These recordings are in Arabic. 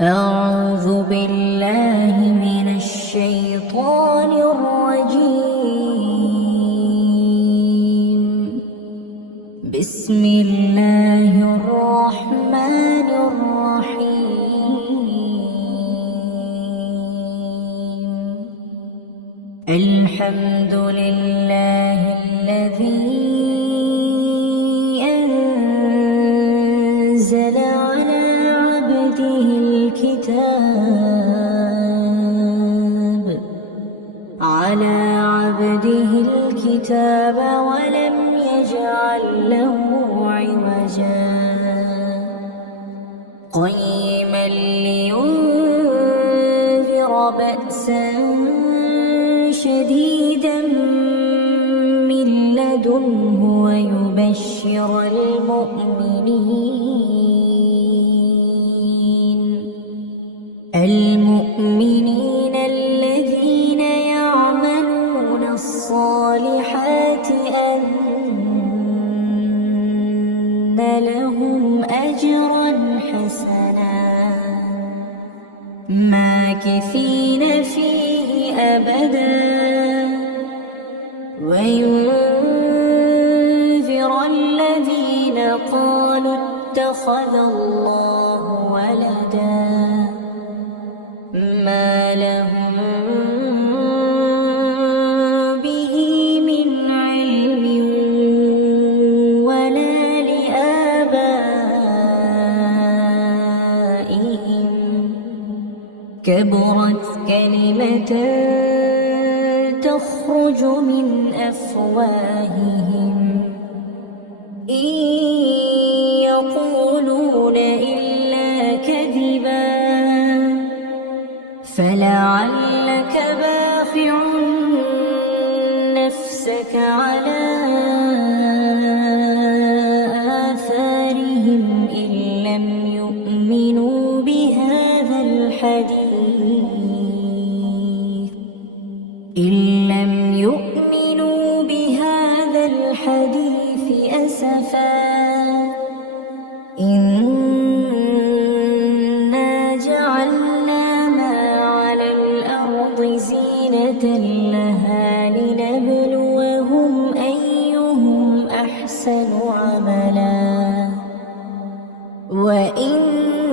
أعوذ بالله من الشيطان الرجيم. بسم الله الرحمن الرحيم. الحمد لله الذي أنزل على عبده الكتاب ولم يجعل له عوجا قيما لينذر بأسا شديدا من لدنه ويبشر المؤمنين الذين يعملون الصالحات أن لهم أجرا حسنا ماكثين فيه أبدا وينذر الذين قالوا اتخذ الله ولدا ما لهم به من علم ولا لآبائهم كبرت كلمة تخرج من أفواههم إن يقولون إلا كذبا فلعلك باخع نفسك على آثارهم إن لم يؤمنوا بهذا الحديث أسفا إنا جعلنا ما على الأرض زينة لها لنبلوهم أيهم أحسن عملا وإنا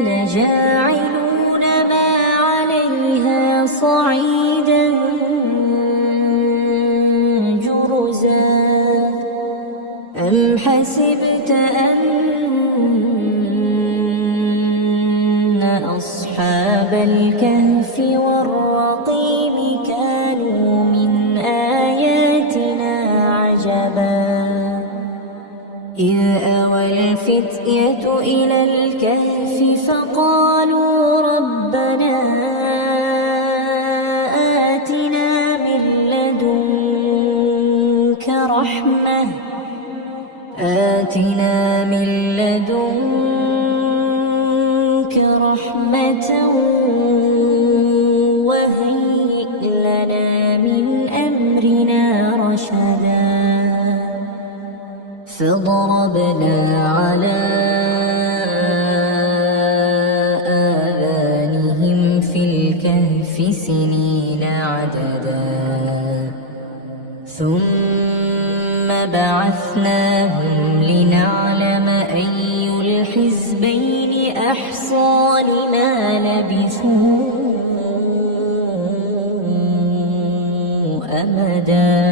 لجاعلون ما عليها صعيدا جرزا أم حسبت أن أصحاب الكهف والرقيم كانوا من آياتنا عجبا إذ أوى الفتية إلى الكهف فقالوا ربنا آتنا من لدنك رحمة وهيئ لنا من أمرنا رشدا فضربنا على آذانهم في الكهف سنين عددا ثم بعثناهم لنعلم أي الحزبين أحصى لما لبثوا أمدا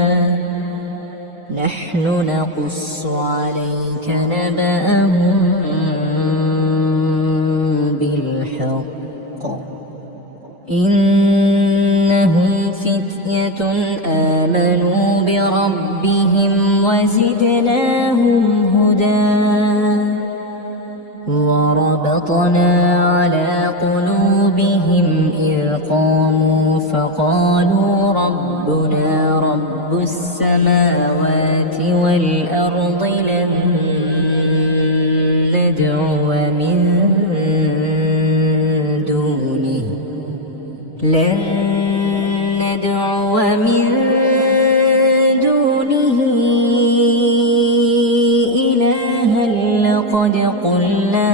نحن نقص عليك نبأهم بالحق إنهم فتية آمنوا بربهم وزدناهم هدى وربطنا على قلوبهم إذ قاموا فقالوا ربنا رب السماوات والأرض لن ندعو من دونه إلها لقد قلنا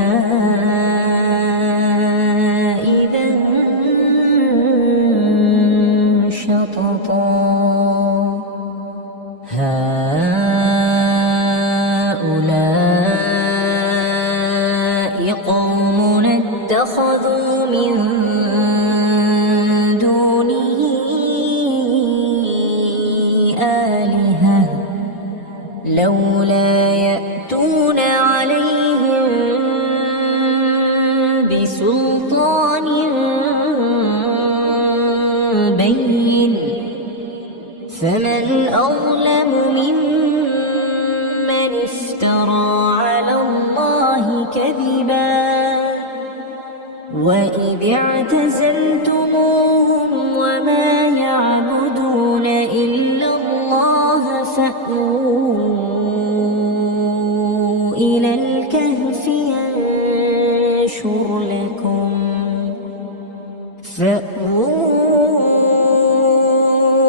اتخذوا من دونه آلهة لولا يأتون عليهم بسلطان بين فمن أظلم ممن افترى على الله كذبا وإذ اعتزلتموهم وما يعبدون إلا الله فأووا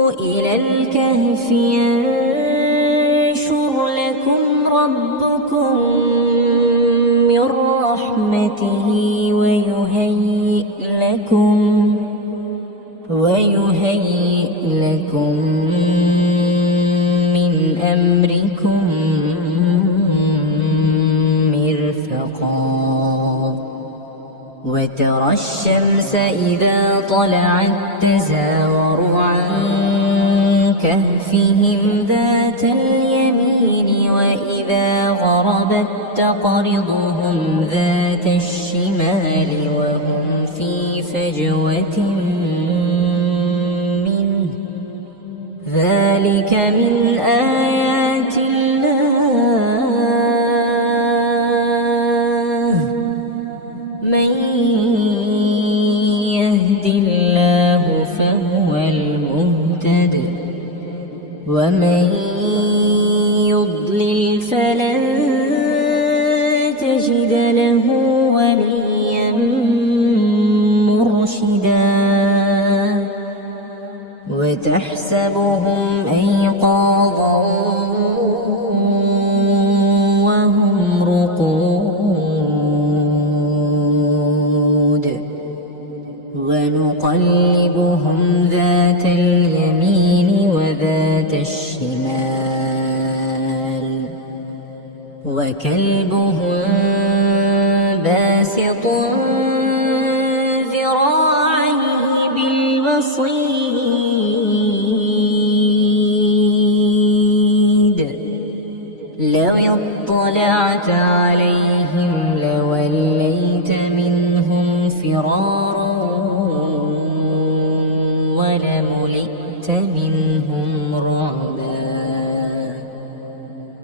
إلى الكهف ينشر لكم ربكم من رحمته ويهيئ لكم من أمركم مرفقا وترى الشمس إذا طلعت تزاور عن كهفهم ذات اليمين وإذا غربت تقرضهم ذات الشمال وهم في فجوة منه ذلك من آيات الله من يهد الله فهو المهتد ومن يضلل فلن تجد له وليا مرشدا وتحسبهم أيقاظا وهم رقود ونقلبهم ذات اليمين وذات الشمال وكلبهم باسط ذراعيه بالوصيد لو اطلعت عليهم لوليت منهم فرارا ولملئت منهم رعبا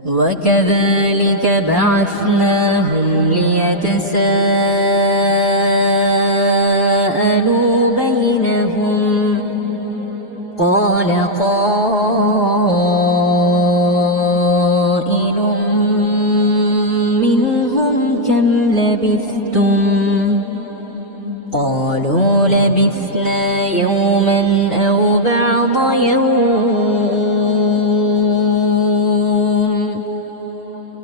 وكذلك بعثناهم ليتساءلوا بينهم قال قائل منهم كم لبثتم قالوا لبثنا يوما أو بعض يوم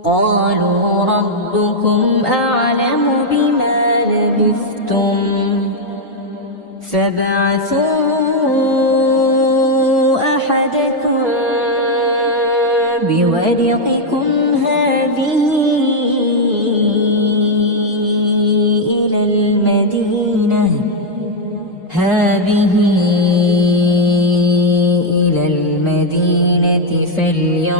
قالوا ربكم أعلم بما لبثتم فابعثوا أحدكم بورقكم هذه إلى المدينة فلينظر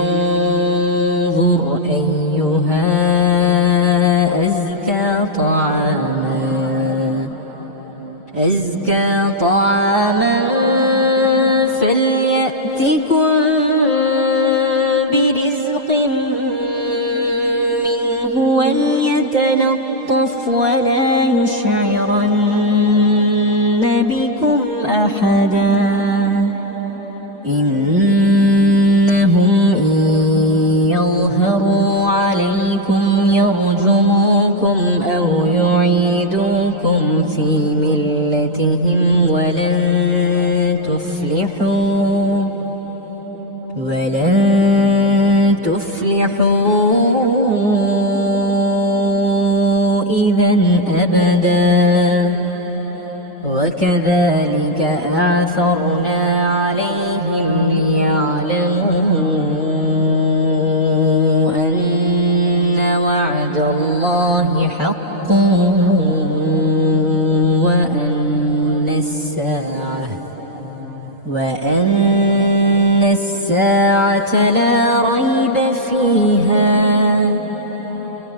أيها أزكى طعاما فليأتكم برزق منه وليتلطف ولا يشعرن بكم أحدا إنهم إن يظهروا عليكم يرجموكم أو يعيدوكم في ملتهم ولن تفلحوا إذا أبدا وكذلك أعثرنا عليهم ليعلموا أن وعد الله حق وأن الساعة لا ريب فيها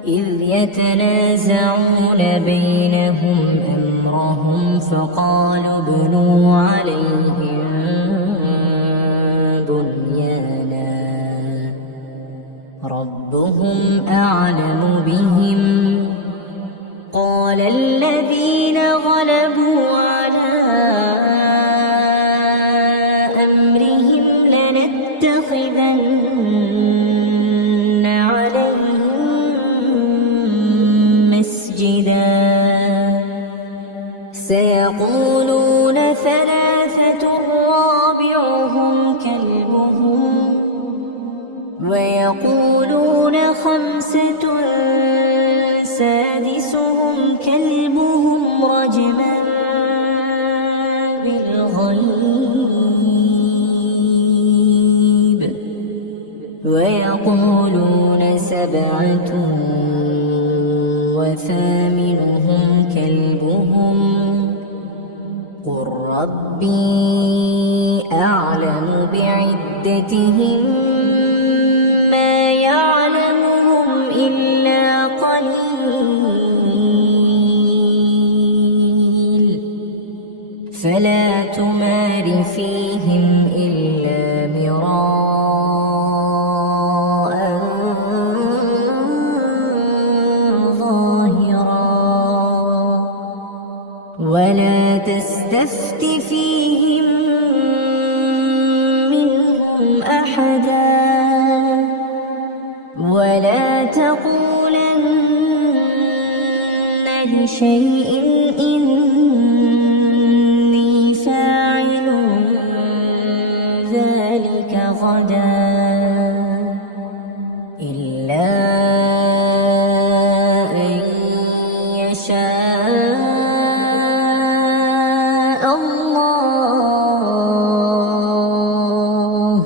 إذ يتنازعون بينهم أمرهم فقالوا ابنوا عليهم بنيانا ربهم أعلم بهم قال الذين غلبوا على أمرهم لنتخذن عليهم مسجدا سيقولون ثلاثة رابعهم كلبهم ويقولون خمسة سادسهم كلبهم رجما بالغيب ويقولون سبعة وثامنهم كلبهم قل ربي أعلم بعدتهم ما يعلمهم إلا قليل فلا تمار فيهم إلا مراء ظاهرا ولا تستفت فيهم منهم أحدا ولا تقولن لشيء إني فاعل ذلك غدا إلا أن يشاء الله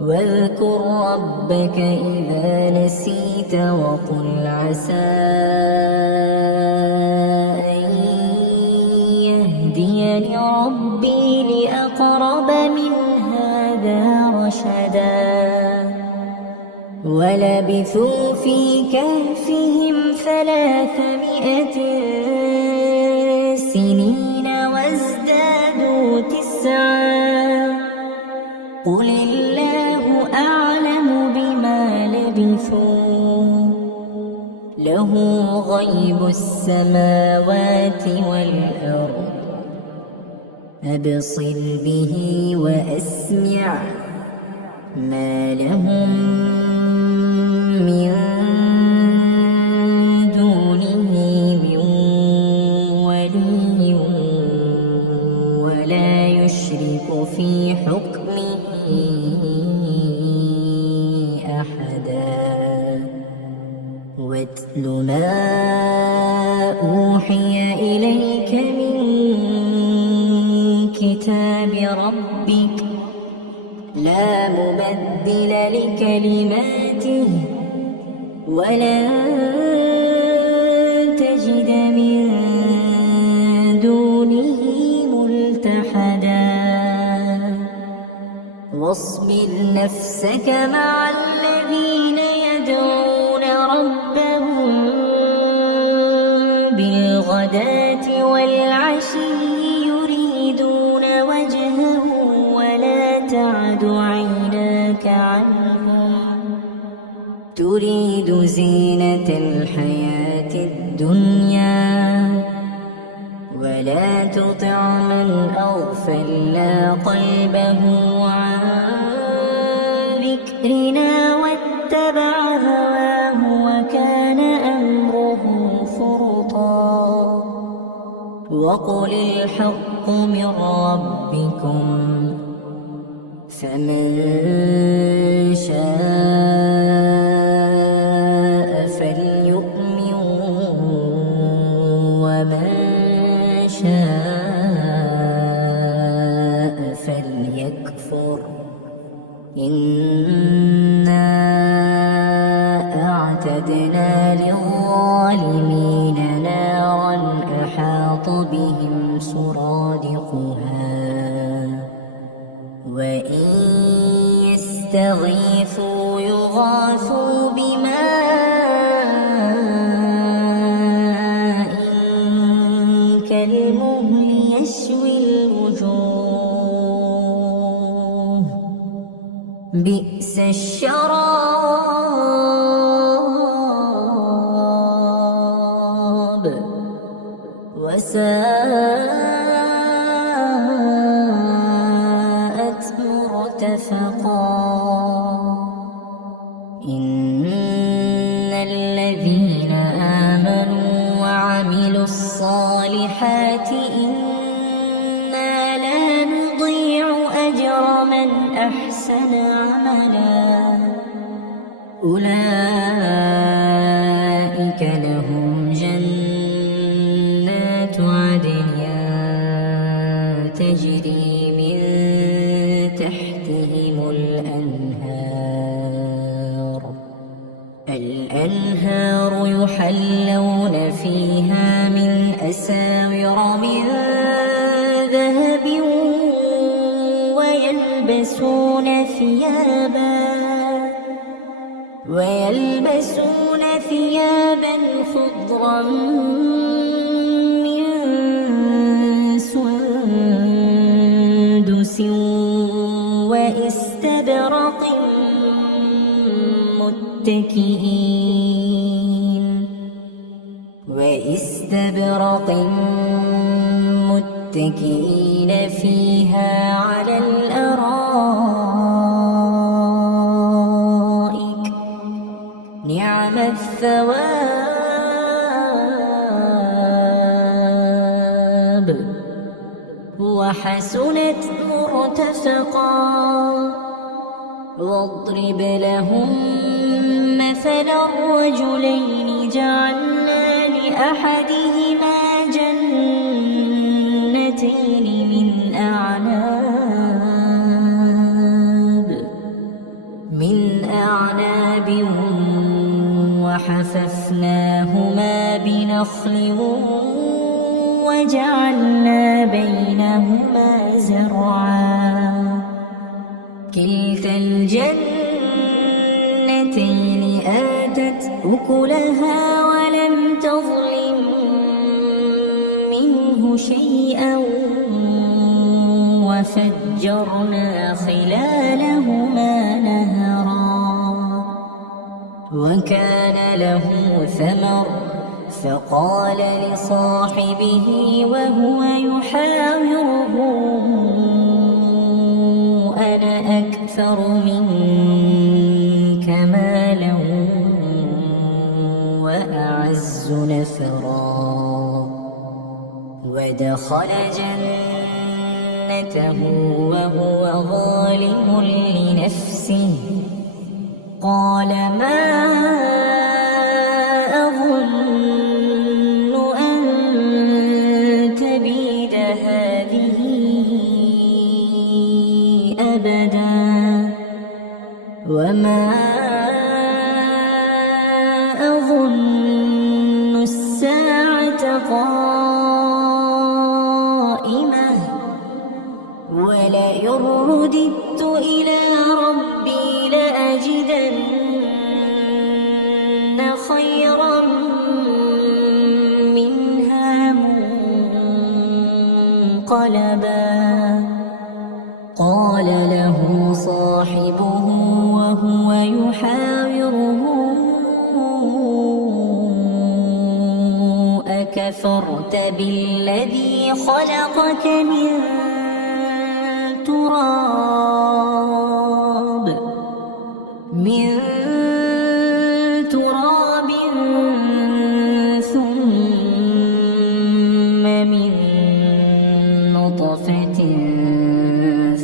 واذكر ربك إذا نسيت وقل عسى أن يهديني ربي لأقرب من هذا رشدا ولبثوا في كهفهم 300 سنين وازدادوا 9 قل الله أعلم بما لبثوا له غيب السماوات والأرض أبصر به وأسمع ما لهم من دونه من ولي ولا يشرك في حكمه أحدا واتل ما أوحي إليك من كتاب ربك لا مبدل لكلماته ولن تجد من دونه ملتحدا واصبر نفسك مع الذين يدعون ربهم بالغداة والعشي يريدون وجهه ولا تعد عيناك عنهم تريد زينة الحياة الدنيا ولا تطع من أغفلنا قلبه عن ذكرنا واتبع هواه وكان أمره فرطا وقل الحق من ربكم فمن شاء فليؤمن ومن شاء فليكفر إنا أعتدنا للظالمين نارا أحاط بهم سرادقها بئس الشراب وساءت مرتفقا إن الذين آمنوا وعملوا الصالحات إنا لا نضيع أجر من أحسن عملا أولئك لهم جنات عدن تجري من تحتهم الأنهار يحلون فيها من أساور من ذهب ويلبسون ثيابا خضرا من سندس وإستبرق متكئين فيها على الأرائك نعم الثواب وحسنت مرتفقا واضرب لهم مثلا الرجلين جعلنا لأحدهما جنتين من أعناب وحففناهما بنخل وجعلنا بينهما زرعا كلتا الجنتين آتت أكلها ولم تظلم منه شيئا وفجرنا خلالهما نهرا وكان له ثمر فقال لصاحبه وهو يحاوره أنا أكثر منك مالا وأعز نفرا ودخل جنته وهو ظالم لنفسه قال ما أظن أن تبيد هذه أبدا وما أظن الساعة قائمة ولئن رددت إلى ربي لأجدن خيرا منها منقلبا قال له صاحبه وهو يحاوره أكفرت بالذي خلقك من تراب ثم من نطفة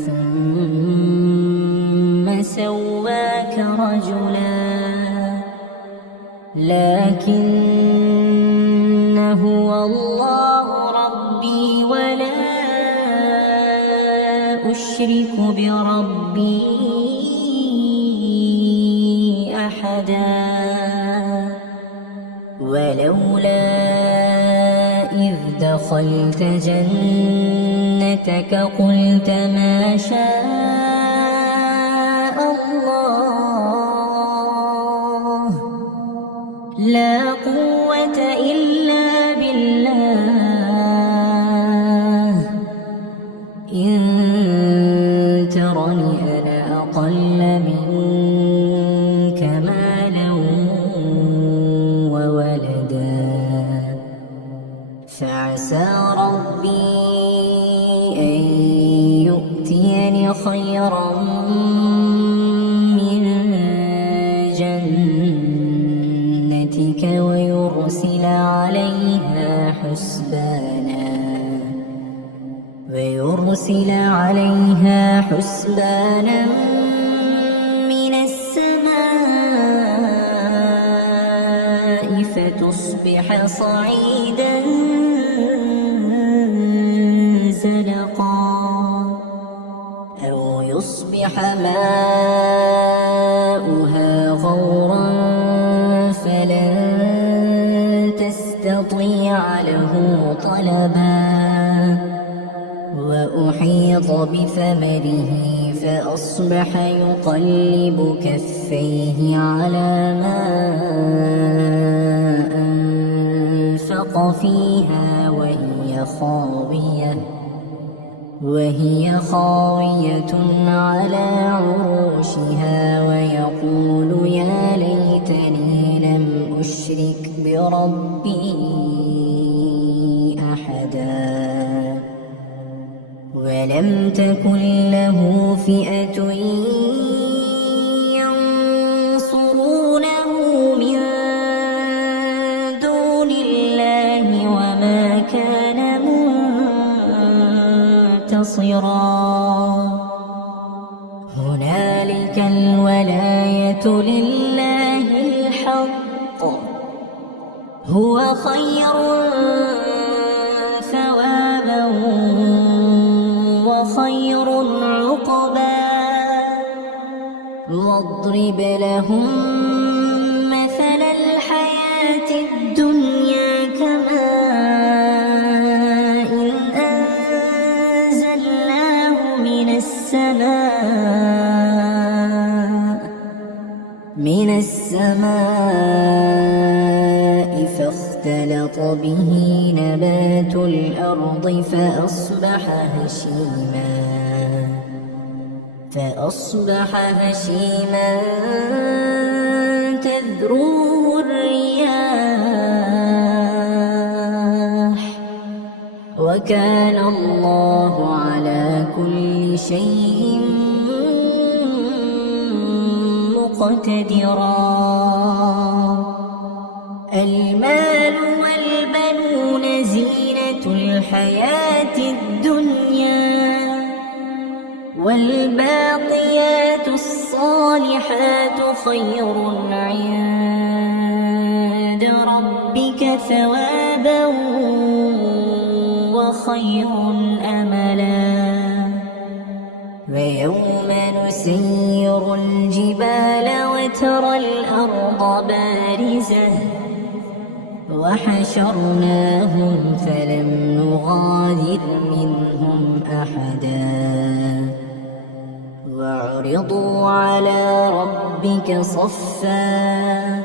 ثم سواك رجلا لكن هو الله ربي ولا أشرك بربي أحدا ولولا إذ دخلت جنتك قلت ما شاء الله لا قوة إلا بالله إن ترني أنا أقل من فعسى ربي أن يؤتيني خيرا من جنتك ويرسل عليها حسبانا من السماء فتصبح صعيدا زلقا أو يصبح ماؤها غورا فلن تستطيع له طلبا وأحيط بثمره فأصبح يقلب كفيه على ما أنفق فيها وهي خاوية على عروشها ويقول يا ليتني لم أشرك بربي أحدا ولم تكن له فئة ينصرونه من دون الله وما كان منتصرا هنالك الولاية لله الحق هو خير ثوابا وخير عقبا واضرب لهم مثل الحياة الدنيا كماء أنزلناه من السماء فاختلط به نبات الأرض فأصبح هشيما تذروه الرياح وكان الله على كل شيء مقتدرا المال والبنون زينة الحياة الدنيا والباقيات الصالحات خير عند ربك ثوابا وخير أملا ويوم نسير الجبال وترى الأرض بارزة وحشرناهم فلم نغادر منهم أحدا وعرضوا على ربك صفا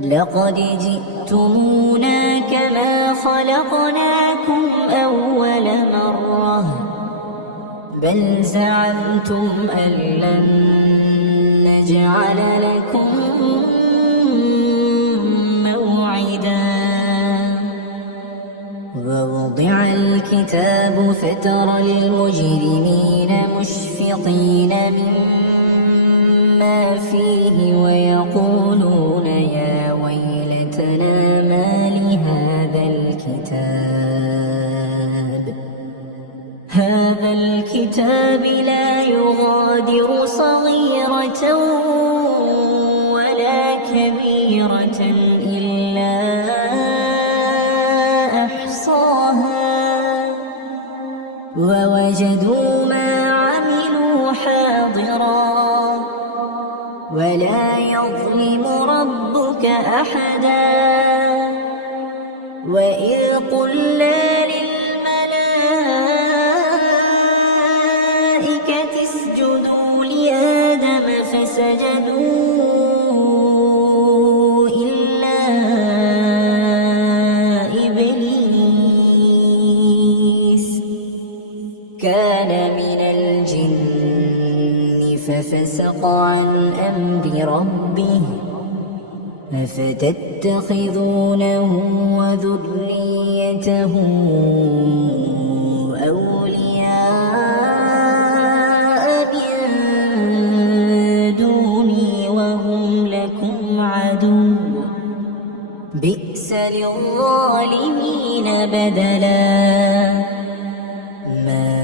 لقد جئتمونا كما خلقناكم أول مرة بل زعمتم أن لن نجعل لكم موعدا ووضع الكتاب فترى المجرمين مشفقين مما فيه ويقولون يا ويلتنا ما لهذا الكتاب لا يغادر صغيرة ولا كبيرة إلا أحصاها ووجدوا ما عملوا حاضرا ولا يظلم ربك أحدا وإذ قلنا للملائكة اسجدوا لآدم فسجدوا إلا إبليس كان من الجن ففسق عن أمر ربه أفتتخذونه وذريته اتخذوا أولياء من دوني وهم لكم عدو بئس للظالمين بدلا ما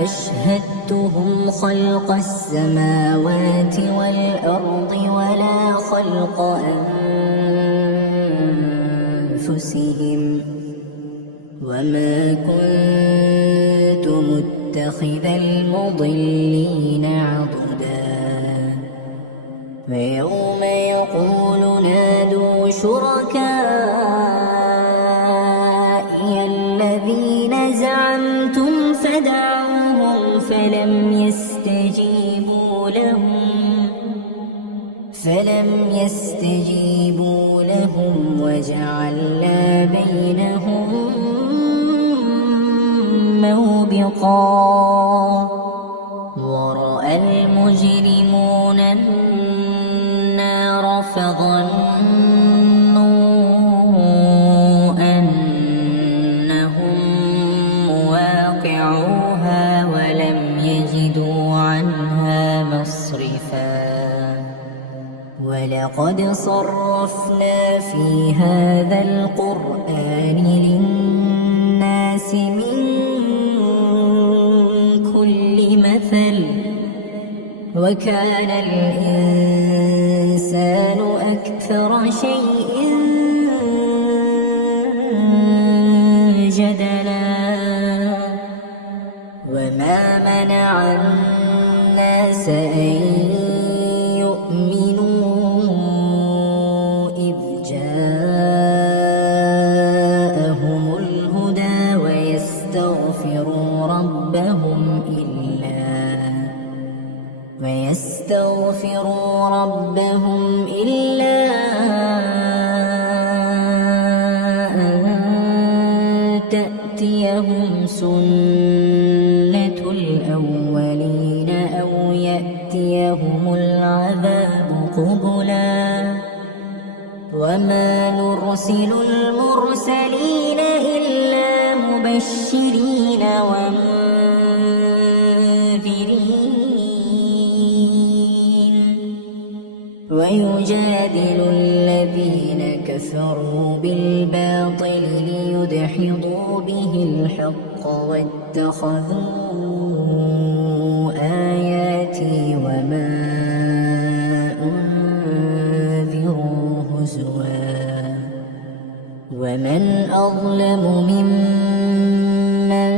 أشهدتهم خلق السماوات والأرض ولا خلق أنفسهم وما كنت متخذ المضلين عضدا ويوم يقول نادوا شركائي الذين زعمتم فدعوهم فلم يستجيبوا لهم وجعلنا بينهم موبقا ورأى المجرمون النار فظنوا أنهم مواقعوها ولم يجدوا عنها مصرفا ولقد صرفنا في هذا القرآن للناس من كل مثل وكان الإنسان أكثر شيء جدلا وما منع الناس أن يؤمنوا إذ جاءهم الهدى ويستغفروا ربهم إلا أن تأتيهم سنة الأولين أو يأتيهم العذاب قبلا وما نرسل المرسلين إلا مبشرين ويجادل الذين كفروا بالباطل ليدحضوا به الحق واتخذوا آياتي وما أنذروا هزوا ومن أظلم ممن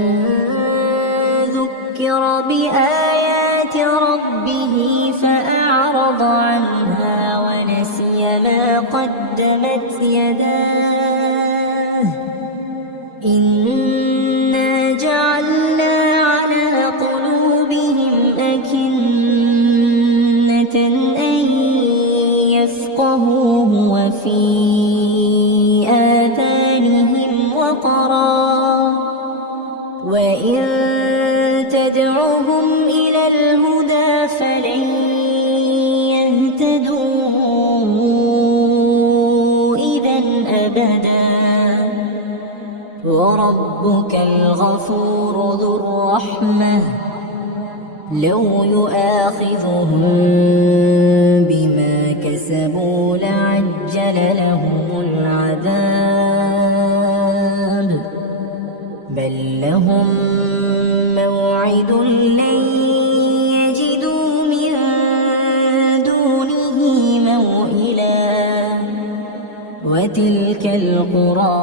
ذكر بآيات ربه فأعرض عنها ونسي ما قدمت يداه إنا جعلنا على قلوبهم أكنة أن يفقهوه وفي آذانهم وقرا وإن تدعوهم إلى الهدى فلن يهتدوا إذا أبدا وربك الغفور ذو الرحمة لو يؤاخذهم بما كسبوا لعجل لهم العذاب بل لهم موعد لن يجدوا من دونه موئلا وتلك القرى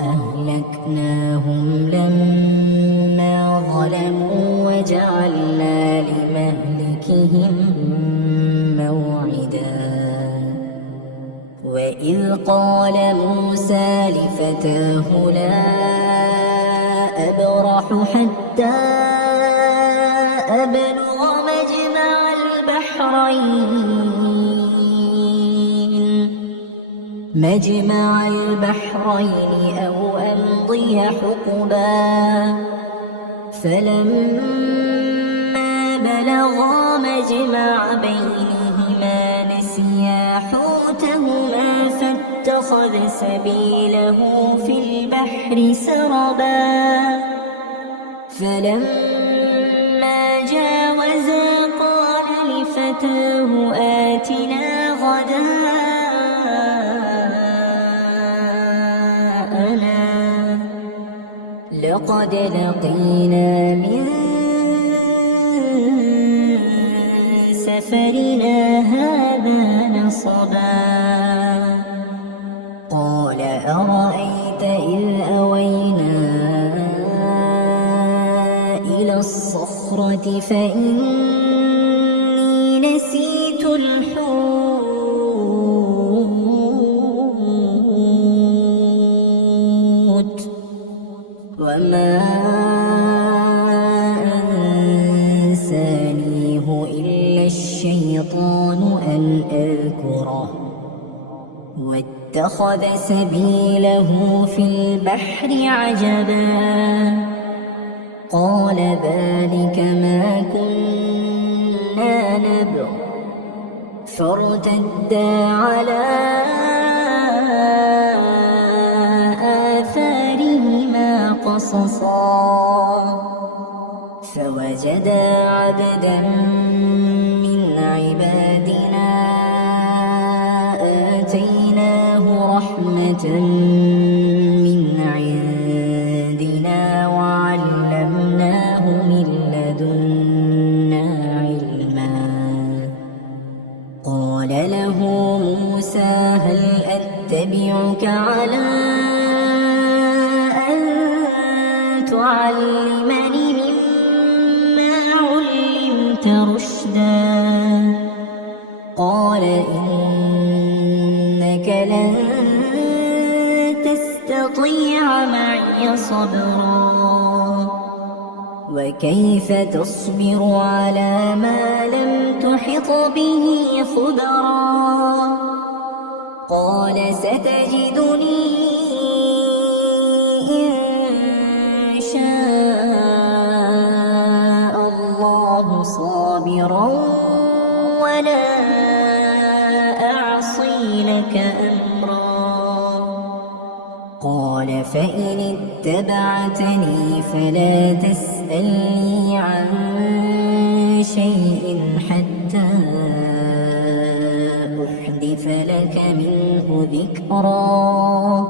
أهلكناهم لما ظلموا وجعلنا لمهلكهم موعدا وإذ قال موسى لفتاه لا أبرح حتى أبلغ مجمع البحرين أو أمضي حقبا فلما بلغا مجمع بينهما نسيا حوتهما واتخذ سبيله في البحر سربا فلما جاوزا قال لفتاه آتنا غداءنا لقد لقينا من سفرنا هذا نصبا قال أرأيت إذ أوينا إلى الصخرة فإني نسيت الحوت وما أنسانيه إلا الشيطان أن أذكره واتخذ سبيله في البحر عجبا قال ذلك ما كنا نبغ فارتدا على آثارهما قصصا فوجدا عبدا من عبادنا آتيناه رحمة من عندنا وعلمناه من لدنا علما قال له موسى هل أتبعك على أن تعلمني مما علمت رشدا قال إنك لن تستطيع معي صبرا وكيف تصبر على ما لم تحط به خبرا قال ستجدني إن شاء الله صابرا ولا أعصي لك أمرا قال فإن اتبعتني فلا تسألني عن شيء حتى أحدث لك منه ذكرا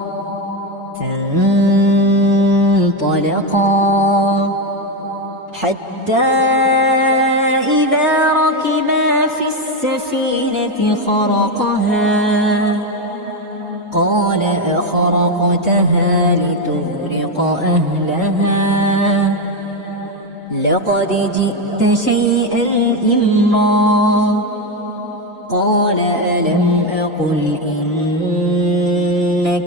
فانطلقا حتى إذا ركبا في السفينة خرقها قال أخرقتها لتغرق أهلها لقد جئت شيئا إمرا قال ألم أقل إنك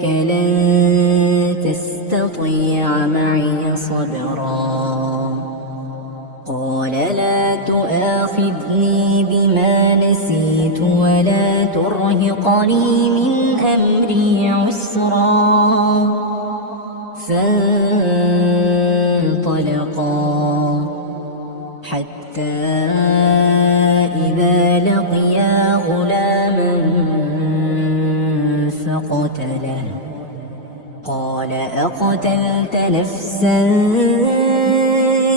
لن تستطيع معي صبرا قال لا تؤاخذني بما نسيت ولا ترهقني من أمري عسرا فانطلقا حتى إذا لقيا غلاما فقتله قال أقتلت نفسا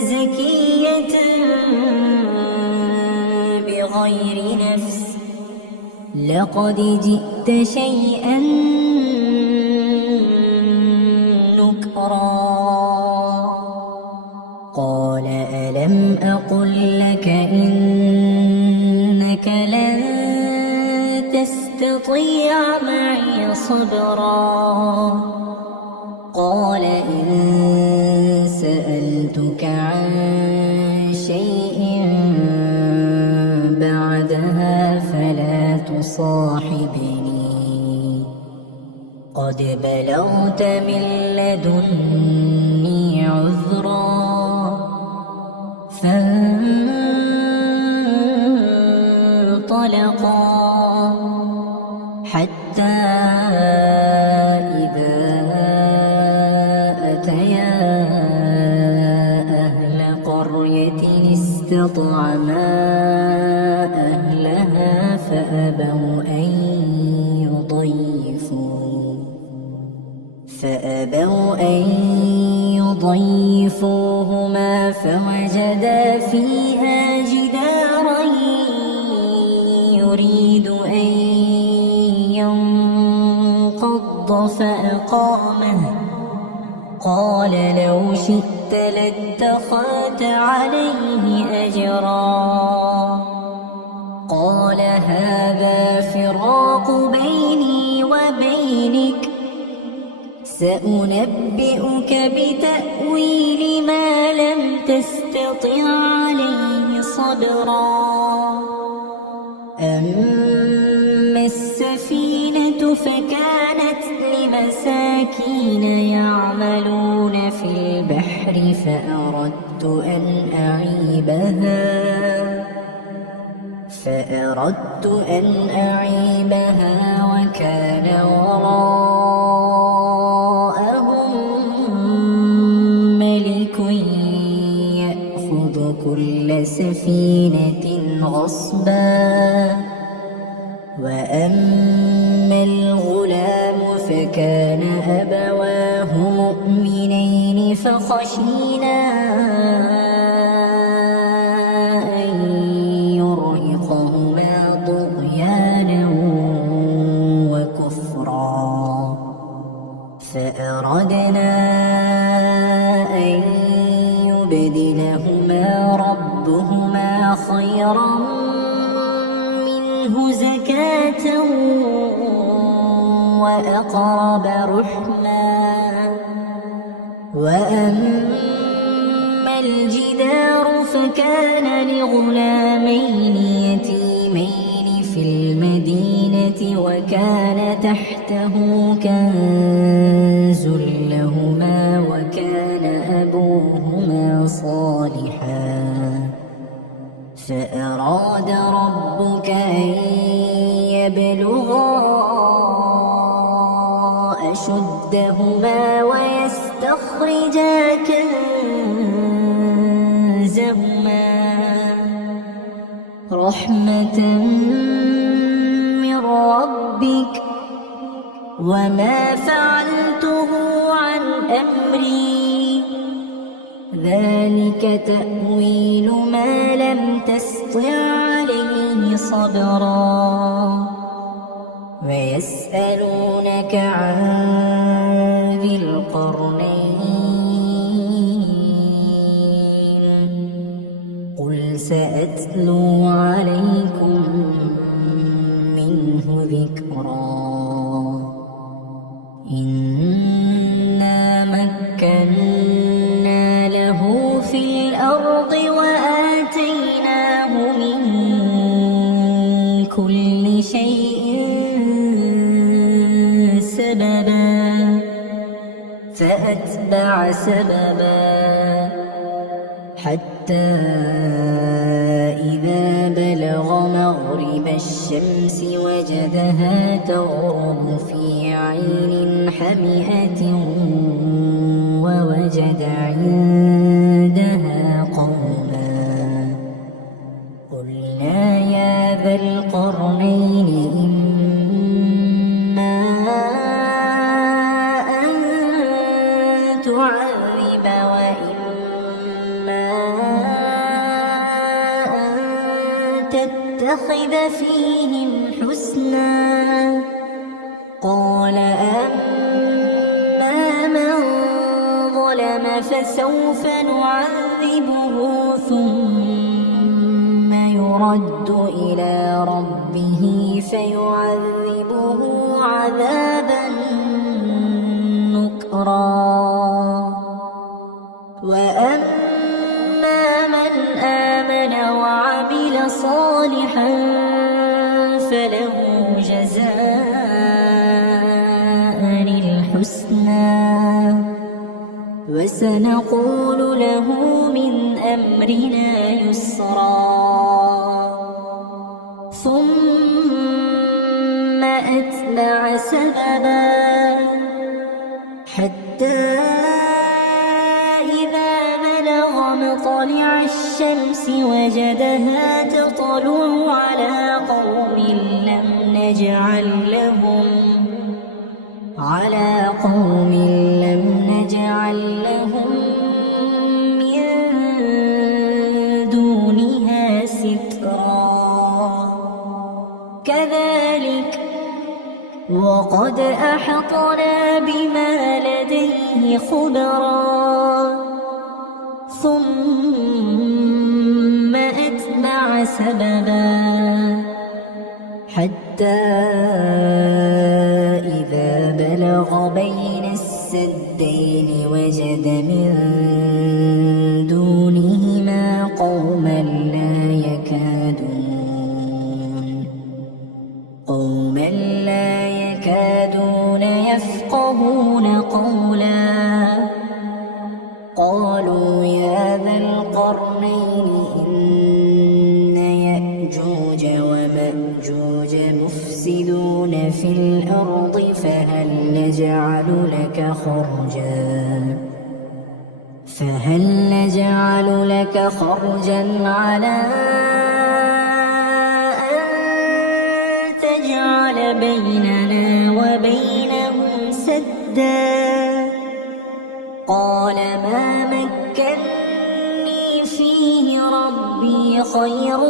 زكية بغير نفس لقد جئت شيئا نكرا قال ألم أقل لك إنك لن تستطيع معي صبرا قال إن سألتك عن شيء بعدها فلا تصاحبني قد بلغت من لدني عذرا فانطلقا حتى إذا أتيا أهل قرية استطعما أهلها فأبوا أن يضيفوه فأبوا أن يضيفوهما فوجدا فيها جدارا يريد أن ينقض فأقامه قال لو شئت لاتخذت عليه أجرا قال هذا فراق بيني وبينك سأنبئك بتأويل ما لم تستطع عليه صبرا أما السفينة فكانت لمساكين يعملون في البحر فأردت أن أعيبها وكان وراءهم ملك يأخذ كل سفينة غصبا وأما الغلام فكان أبواه مؤمنين فخشينا أن يرهقهما طغيانا وكفرا فأردنا أن يبدلهما ربهما خيرا منه زكاة وأقرب رحما وأما الجدار فكان لغلامين يتيمين في المدينة وكان تحته كنز لهما وكان أبوهما صالحا فأراد ربك أن يبلغا أشدهما ويستخرجا كنزهما رحمة من ربك وما فعلته عن أمري ذلك تأويل ما لم تسطع عليه صبرا ويسألونك عن ذي القرنين قل سأتلو عليكم منه ذكرا إنا مكنا له في الأرض وآتيناه من كل شيء سببا فأتبع سببا حتى إذا بلغ مغرب الشمس وجدها تغرب في عين حمئة ووجد عندها قوما قلنا يا ذا القرنين إما أن تعذب وإما أن تتخذ فيهم حسنا قال أما من ظلم فسوف نعذبه ثم يرد إلى ربه فيعذبه عذابا نكرا وأما من آمن وعمل صالحا فله جزاء الحسنى وسنقول له من أمرنا يسرا ثم أتبع سببا حتى إذا بلغ مطلع الشمس وجدها تطلع على قوم لم نجعل على قوم لم نجعل لهم من دونها سترا كذلك وقد أحطنا بما لديه خبرا ثم أتبع سببا حتى إذا بلغ بين السدين وجد من دونهما قوما لا يكادون يفقهون قولا قالوا يا ذا القرنين إن يأجوج ومأجوج مفسدون في الأرض فهل نجعل لك خرجا على أن تجعل بيننا وبينهم سدا قال ما مكني فيه ربي خير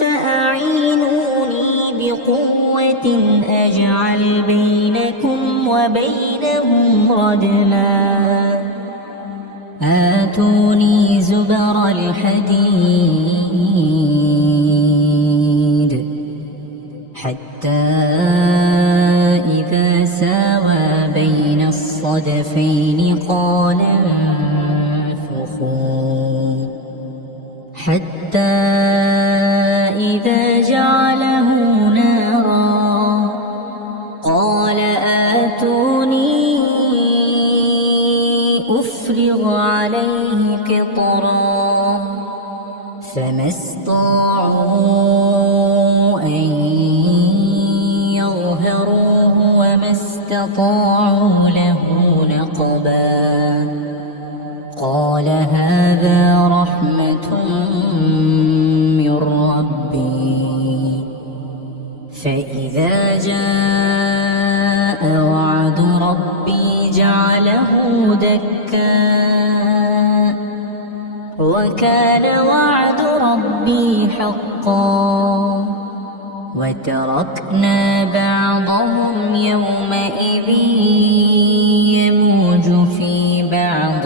فأعينوني بقوة أجعل بينكم وبينهم ردما آتوني زبر الحديد حتى إذا ساوى بين الصدفين قال انفخوا حتى إذا جعله نارا قال آتوني أفرغ عليه قطرا فما استطاعوا أن يظهروه وما استطاعوا له نقبا قال هذا رحمة من ربي فإذا جاء وعد ربي جعله دكا وكان وعد ربي حقا وتركنا بعضهم يومئذ يموج في بعض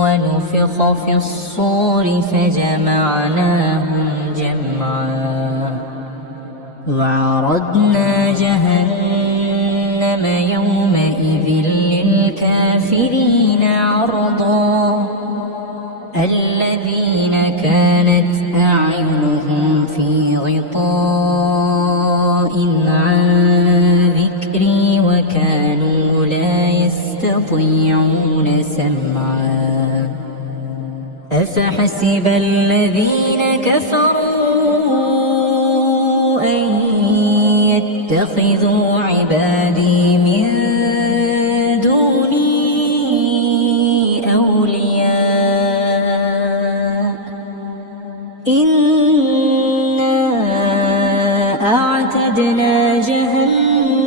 ونفخ في الصور فجمعناهم جمعا وعرضنا جهنم يومئذ للكافرين عرضا الذين كانت أعينهم في غطاء عن ذكري وكانوا لا يستطيعون سمعا أفحسب الذين كفروا أن يتخذوا عبادي من دوني أولياء إنا أعتدنا جهنم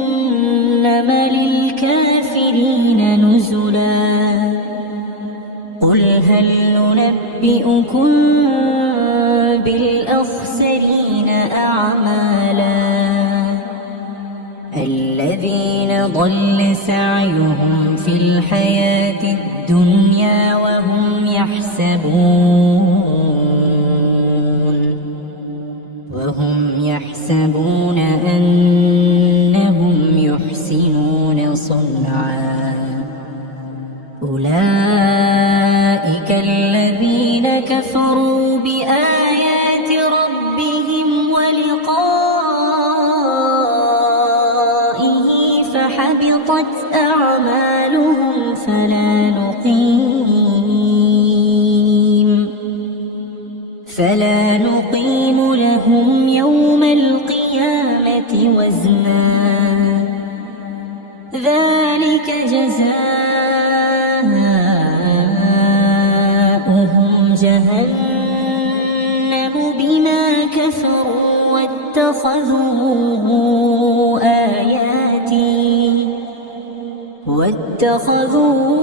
للكافرين نزلا قل هل ننبئكم بالأخسرين أعمالا الذين ضل سعيهم في الحياة الدنيا وهم يحسبون أنهم يحسنون صنعا أولئك الذين كفروا بآيات ربهم ولقائه فحبطت أعمالهم فلا نقيم لهم يوم القيامة وزنا ذلك جزاؤهم جهنم بما كفروا واتخذوا آياتي واتخذوا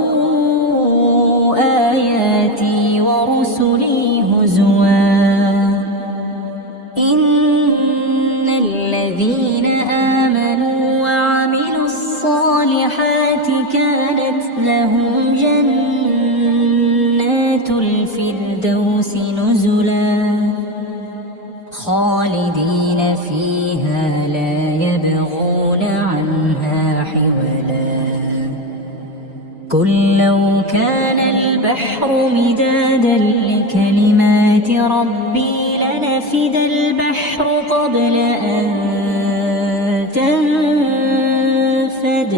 آياتي ورسلي هزوا إن الذين آمنوا وعملوا الصالحات كانت لهم جنات الفردوس نزلا خالدين فيها لا يبغون عنها حولا قل لو كان البحر مدادا لكلمات ربي لنفد البحر قبل أن تنفد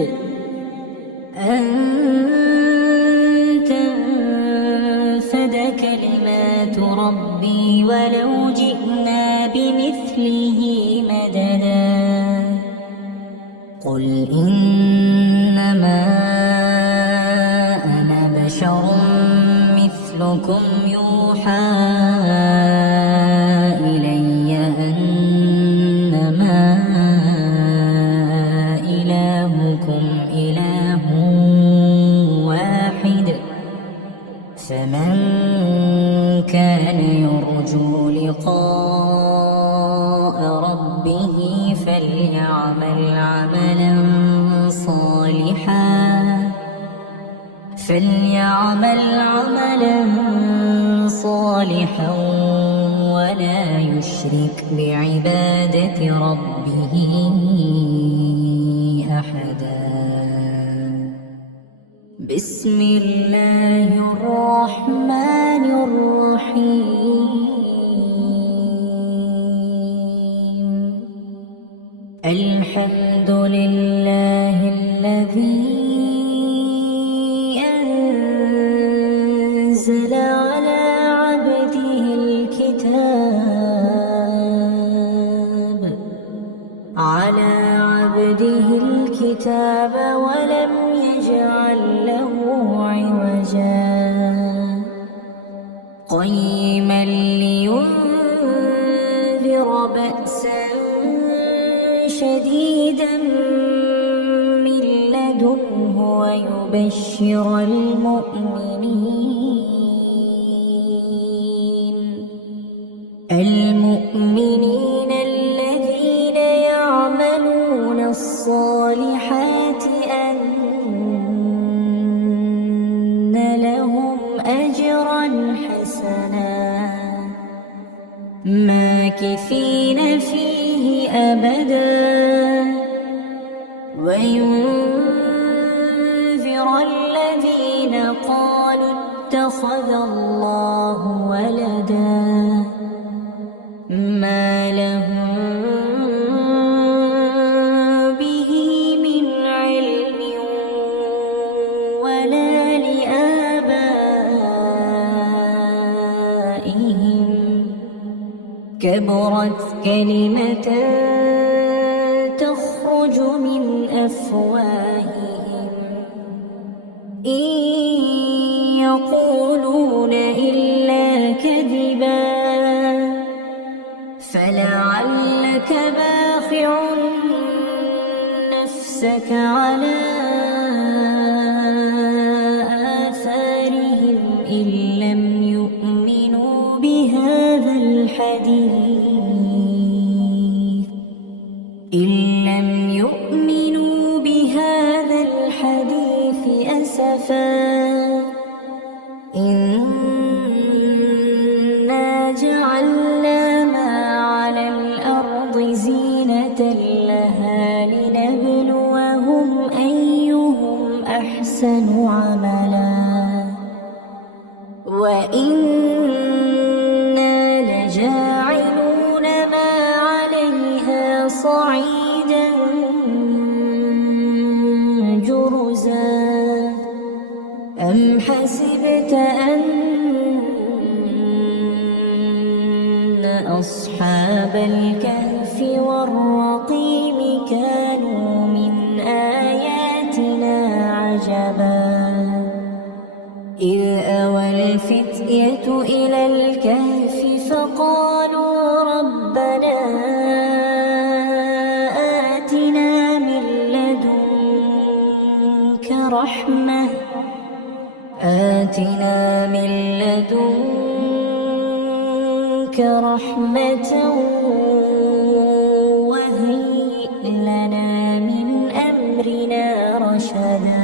كلمات ربي ولو جئنا بمثله مددا قل إنما أنا بشر مثلكم يوحى إلي أنما إلهكم إله واحد فمن كان يرجو لقاء ربه فليعمل عملا صالحا ولا يشرك بعبادة ربه أحدا بسم الله الرحمن الرحيم الحمد لله الذي أنزل على عبده الكتاب ولم يجعل له عوجا قيما لينذر بأسا شديدا من لدنه ويبشر المؤمنين الذين يعملون الصالحات أن لهم أجرا حسنا ماكثين فيه أبدا وينذر الذين قالوا اتخذ الله ولدا ما لهم به من علم ولا لآبائهم كبرت كلمة تخرج من أفواههم إن يقولون إلا كذبا فلعلك باخع نفسك على آثارهم إن لم يؤمنوا بهذا الحديث أسفا إنا جعلنا ما على الأرض زينة لها لنبلوهم أيهم أحسن عملا وإنا لجاعلون ما عليها صعيدا جرزا أم حسبت أن أصحاب الكهف والرقيم كانوا من آياتنا عجبا إذ أوى الفتية إلى الكهف فقالوا ربنا آتنا من لدنك رحمة آتنا من لدنك رحمة وهيئ لنا من أمرنا رشدا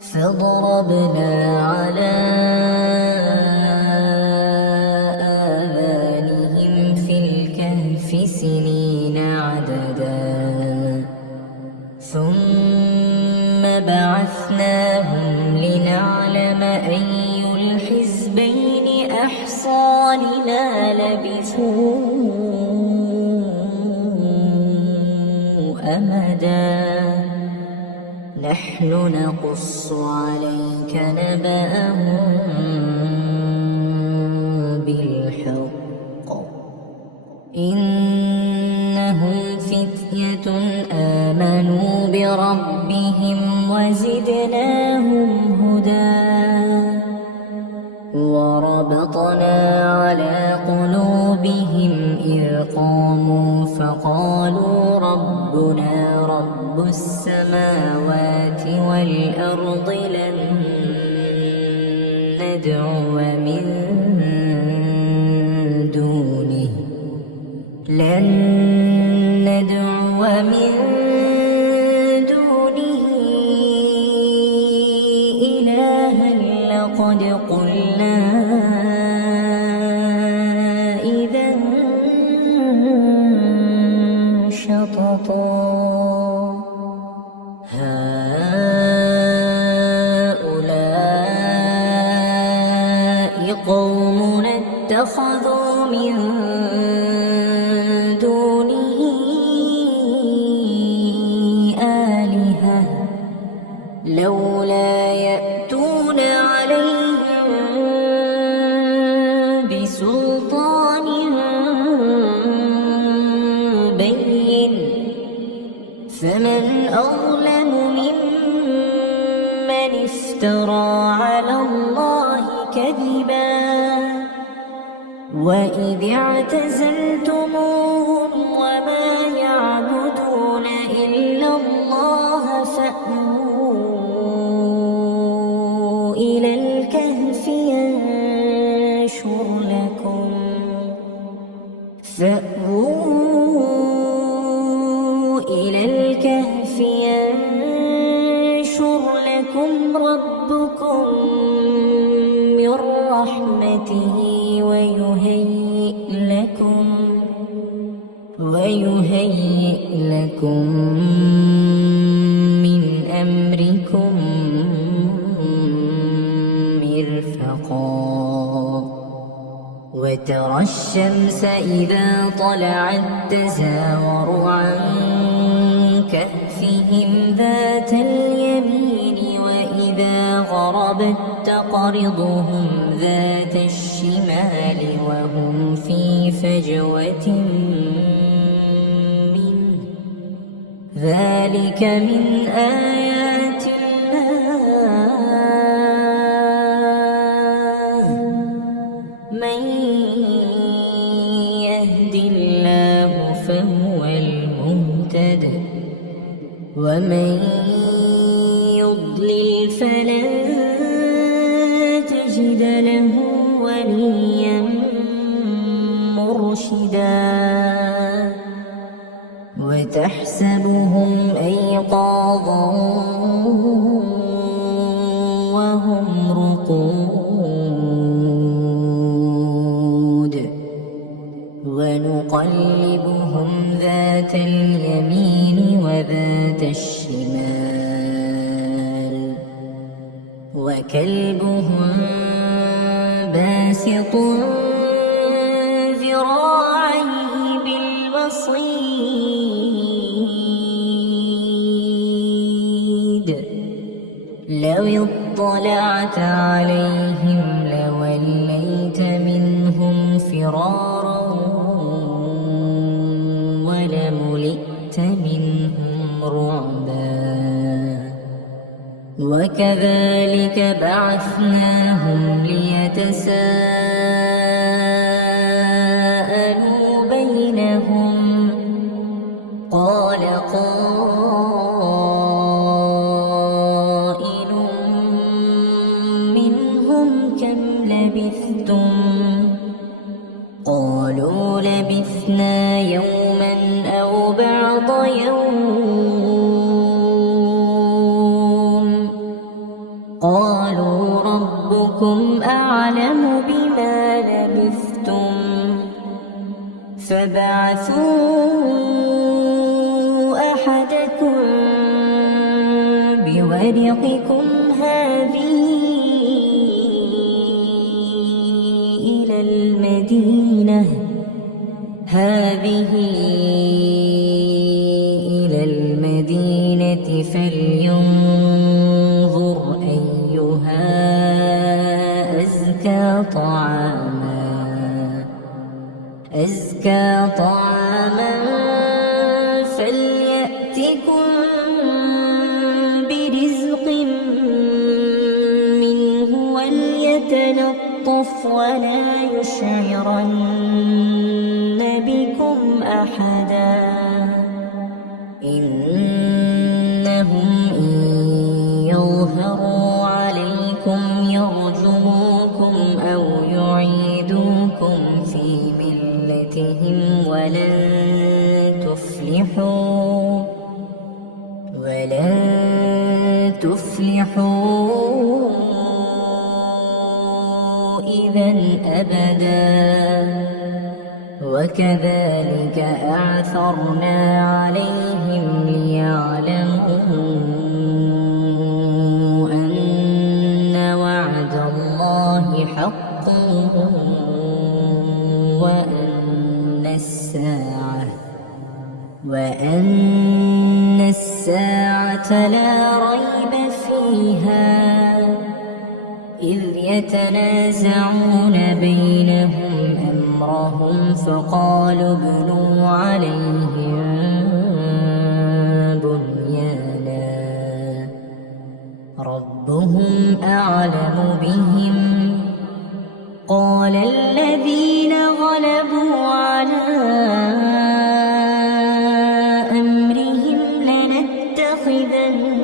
فضربنا على آذانهم في الكهف سنين عددا ثم بعثناهم لنعلم أي الحزبين أحصى لما لبثوا أمدا نحن نقص عليك نبأهم بالحق إنهم فتية آمنوا بربهم وزدناهم هدى وربطنا على قلوبهم إذ قاموا فقالوا ربنا رب السماوات والأرض لن ندعو من دونه إلها لقد قلنا إذا شططا هؤلاء قومنا اتخذوا من دونه آلهة لولا يأتون عليهم بسلطان بين فمن أظلم ممن افترى على الله كذبا وإذ اعتزلتموهم وما يعبدون إلا الله فأووا إلى الكهف ينشر لكم ربكم من رحمته ويهيئ لكم من أمركم مرفقا وترى الشمس إذا طلعت تزاور عن كهفهم ذات اليمين وإذا غربت تقرضهم ذات الشمال وهم في فجوة منه ذلك من آيات الله من يهد الله فهو المهتد ومن يضلل فلن تجد له وليا مرشدا وتحسبهم أيقاظا وهم رقود ونقلبهم ذات اليمين وذات الشمال وكلبهم باسط ذراعيه بالوصيد لو اطلعت عليهم لوليت منهم فرارا ولملئت منهم رعبا وكذلك بعثناهم ليتساءلوا بينهم قال قائل ربكم أعلم بما لبثتم فابعثوا أحدكم بورقكم هذه إلى المدينة فلينظر أيها أزكى طعاما فليأتكم برزق منه وليتلطف ولا يشعرن بكم أحدا إنهم إن يظهروا عليكم يرجموكم أو يعيدوكم في ملتهم ولن تفلحوا إذا أبدا وكذلك أعثرنا عليهم ليعلموا أن وعد الله حق وأن الساعة لا ريب فيها إذ يتنازعون بينهم أمرهم فقالوا ابنوا عليهم بنيانا ربهم أعلم بهم قال الذين غلبوا على أمرهم لنتخذن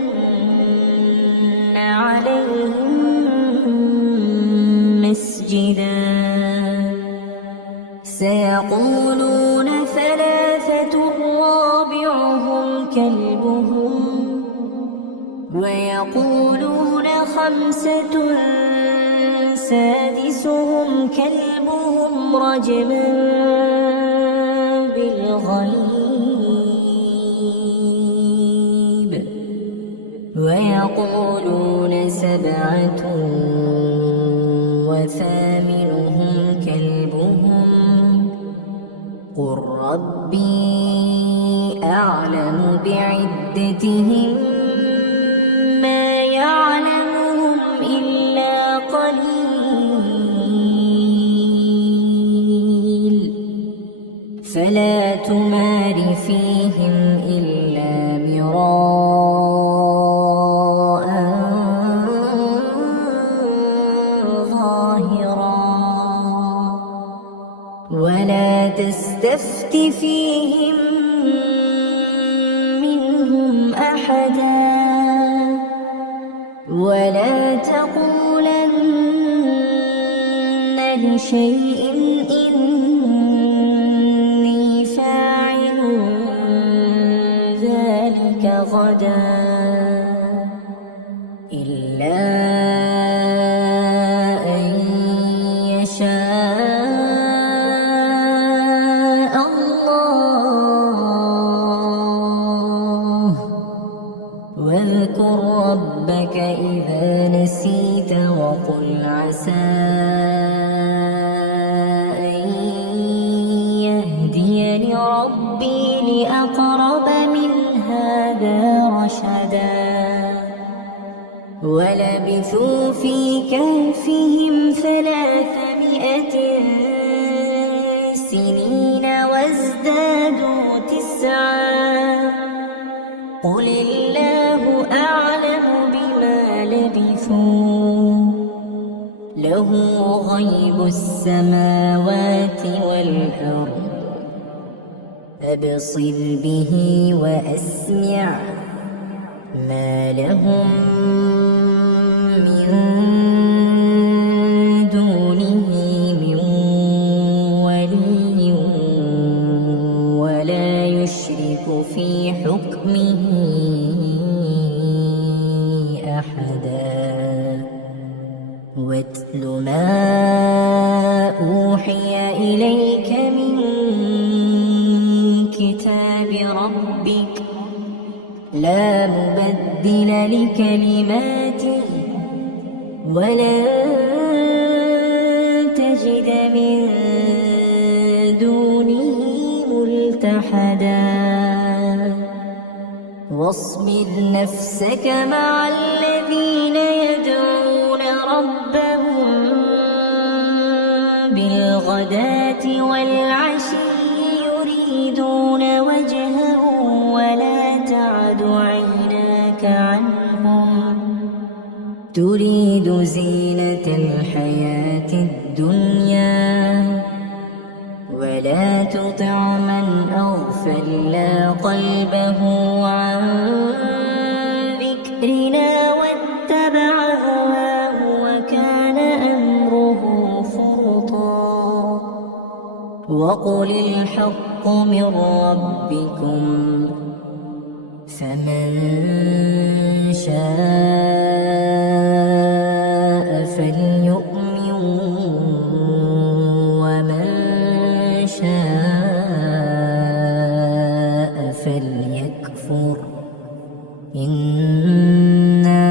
عليهم مسجدا سيقولون ثلاثة رابعهم كلبهم ويقولون خمسة سادسهم كلبهم رجما بالغيب ويقولون سبعة وثامنهم كلبهم قل ربي أعلم بعدتهم ما يعلمهم إلا قليل فلا تمار فيهم إلا مراء ظاهرا ولا تستفت فيهم منهم أحدا ولا تقولن لشيء إني فاعل ذلك غدا إلا أن يشاء الله واذكر ربك إذا نسيت وقل عسى أن يهديني ربي لأقرب من هذا رشدا ولبثوا في كهفهم 300 سنين وازدادوا 9 قل الله أعلم بما لبثوا له غيب السماوات والأرض أبصر به وأسمع ما لهم من دونه من ولي ولا يشرك في حكمه أحدا واتل لا مبدل لكلماته ولن تجد من دونه ملتحدا واصبر نفسك مع الذين يدعون ربهم بالغداة والعشي يريدون وجهه ولا تعد عيناك عنهم تريد زينة الحياة الدنيا ولا تطع من أغفلنا قلبه عن ذكرنا واتبع هواه وكان أمره فرطا وقل الحق من ربكم فمن شاء فليؤمن ومن شاء فليكفر إنا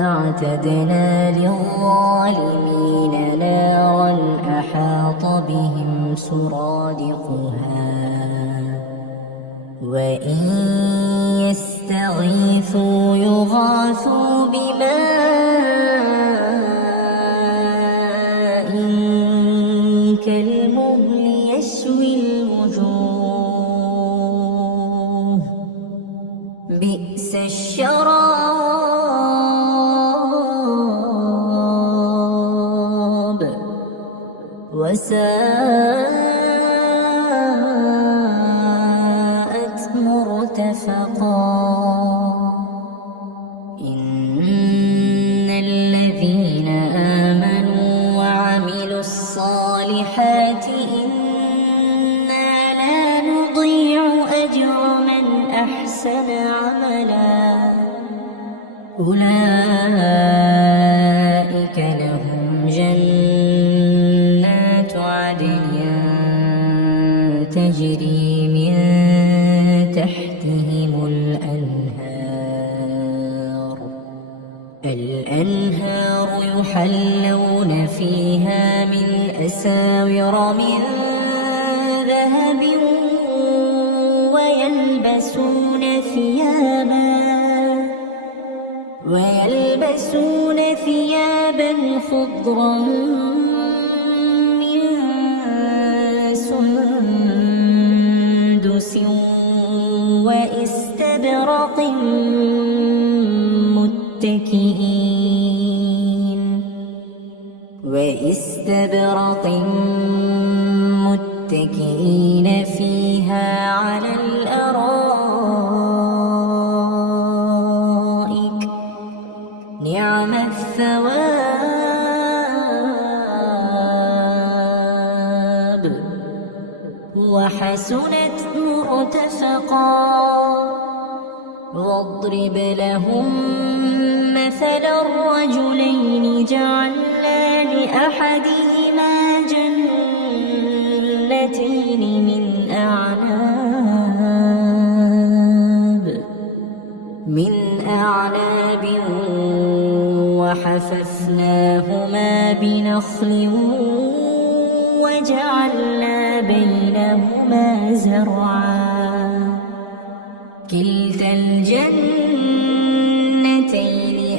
أعتدنا للظالمين نارا أحاط بهم سرادقها وإن يستغيثوا يغاثوا بماء كالمهل يشوي الوجوه بئس الشراب وساءت مرتفقا إن الذين آمنوا وعملوا الصالحات إنا لا نضيع أجر من أحسن عملا أولئك لهم جنات عدن تجري من تحتهم الأنهار يحلون فيها من أساور من ذهب ويلبسون ثيابا خضرا من سندس واستبرق متكئين فيها على الأرائك نعم الثواب وحسنت مرتفقا واضرب لهم مثل الرجلين جعلنا لأحدهما جنتين من أعناب وحففناهما بنخل وجعلنا بينهما زرعا كلتا الجنتين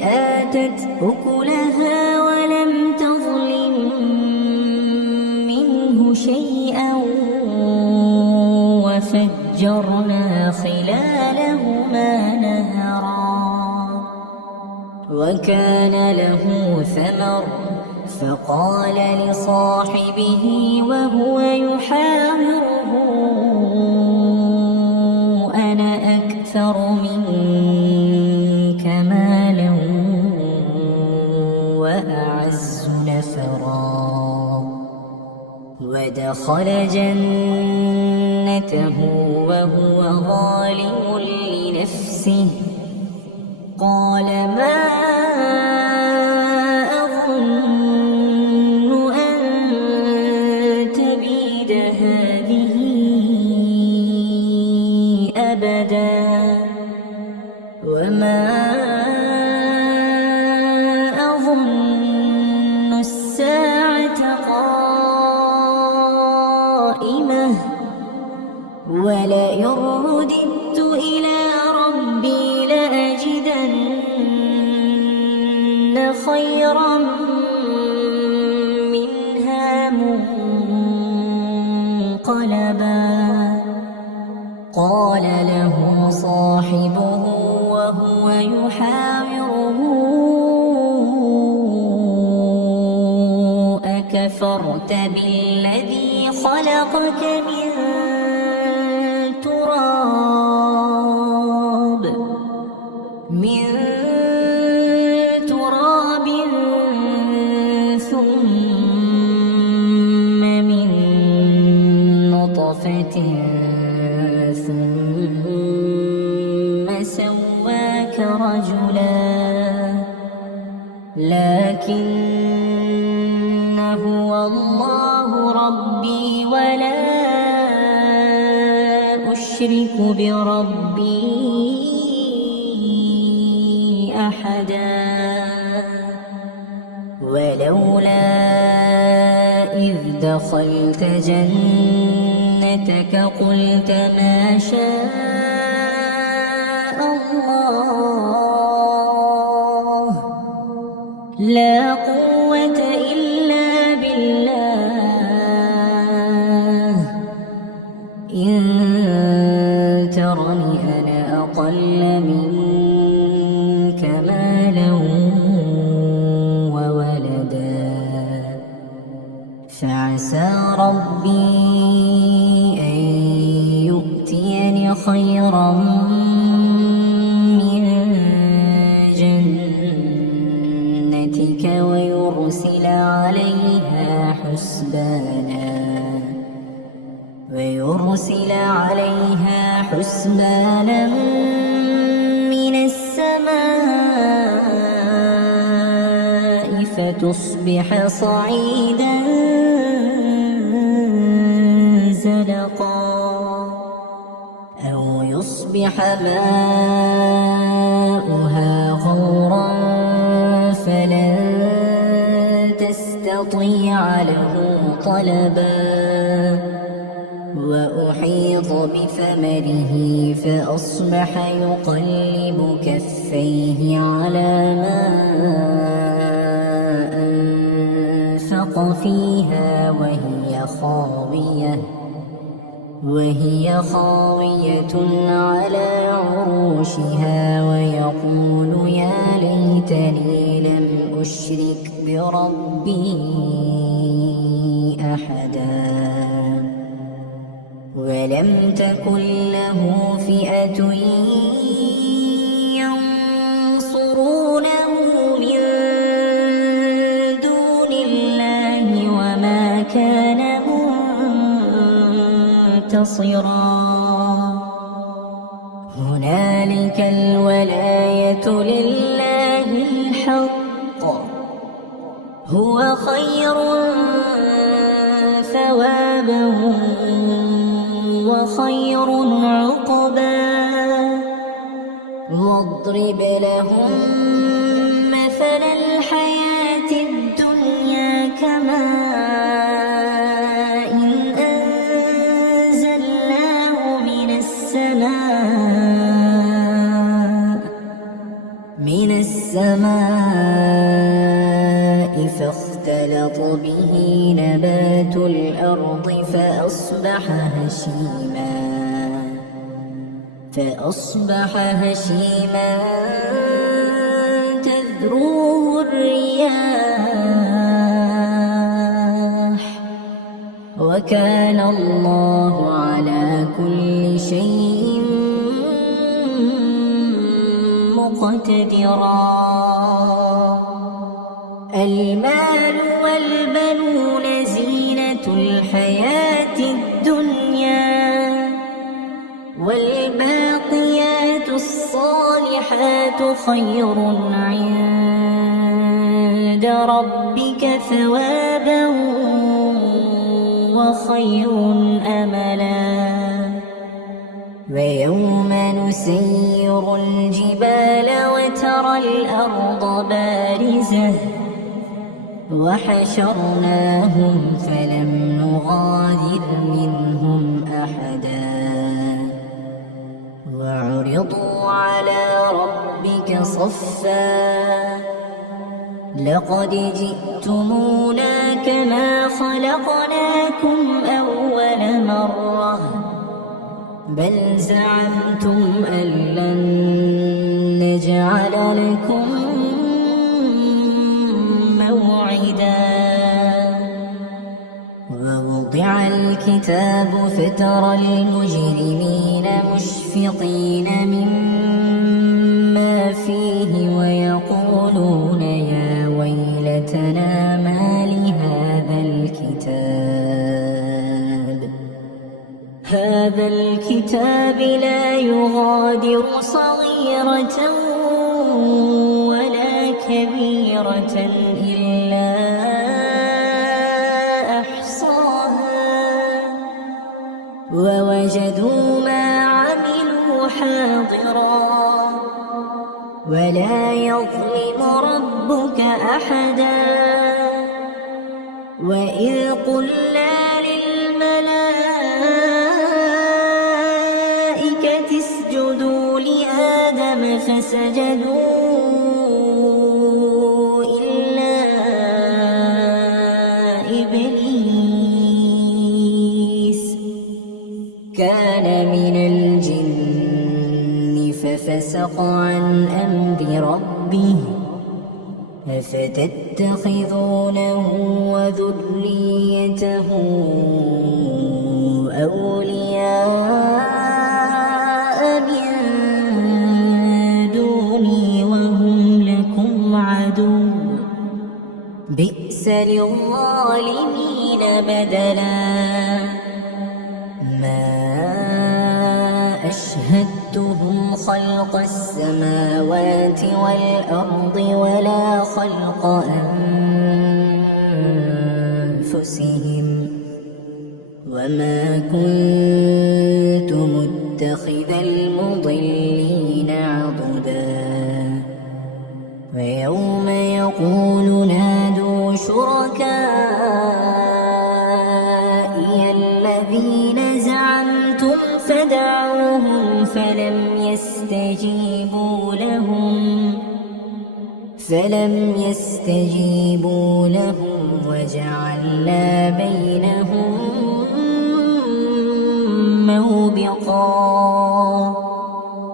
آتت أكلها ولم تظلم منه شيئا وفجرنا خلالهما نهرا وكان له ثمر فقال لصاحبه وهو يحاوره أنا أكثر منك مالا وأعز نفرا ودخل جنته وهو ظالم لنفسه قال ما أظن أن تبيد هذه أبدا وما أظن الساعة قائمة ولئن رددت إلى ربي لأجدن خيرا منها منقلبا قال له صاحبه وهو يحاوره أكفرت بالذي خلقك من تراب ثم من نطفة ثم سواك رجلا لكن هو الله ربي ولا أشرك بربي أحدا ولولا إذ دخلت جنتك قلت ما شاء الله لا قوة إلا بالله إن ترني أنا أقل منك مالا وولدا فعسى ربي أن يؤتيني خيرا من جنتك ويرسل عليها حسبانا من السماء فتصبح صعيدا زلقا أو يصبح ماؤها غورا فلن تستطيع له طلبا وأحيط بثمره فأصبح يقلب كفيه على ما أنفق فيها وهي خاوية على عروشها ويقول يا ليتني لم أشرك بربي أحدا ولم تكن له فئة ينصرونه من دون الله وما كان منتصرا هنالك الولاية لله الحق هو خير ثوابا وخير عقبا واضرب لهم مثل الحياة الدنيا كماء أنزلناه من السماء فاختلط به نبات الأرض فأصبح هشيما تذروه الرياح وكان الله على كل شيء مقتدرا المال والبنون زينة الحياة الدنيا والباقيات الصالحات خير عند ربك ثوابا وخير أملا ويوم نسير الجبال وترى الأرض بارزة وحشرناهم فلم نغادر منهم أحدا وعرضوا على ربك صفا لقد جئتمونا كما خلقناكم أول مرة بل زعمتم أن لن نجعل لكم موعدا ووضع الكتاب فترى المجرمين مشفقين مما فيه ويقولون يا ويلتنا ما لهذا الكتاب لا يغادر صغيرة ولا كبيرة إلا أحصاها ووجدوا ما عملوا حاضرا ولا يظلم ربك أحدا وإذ قلنا للملائكة اسجدوا لآدم فسجدوا إلا إبليس كان من الجن ففسق عن أمر ربه أفتتخذونه وذريته أولياء من دوني وهم لكم عدو بئس للظالمين بدلا ما أشهدتهم خلق السماوات والأرض ولا خلق أنفسهم وما كنت متخذ المضلين عضدا ويوم يقول نادوا شركائي الذين زعمتم فدعوهم فلم يستجيبوا لهم وجعلنا بينهم موبقا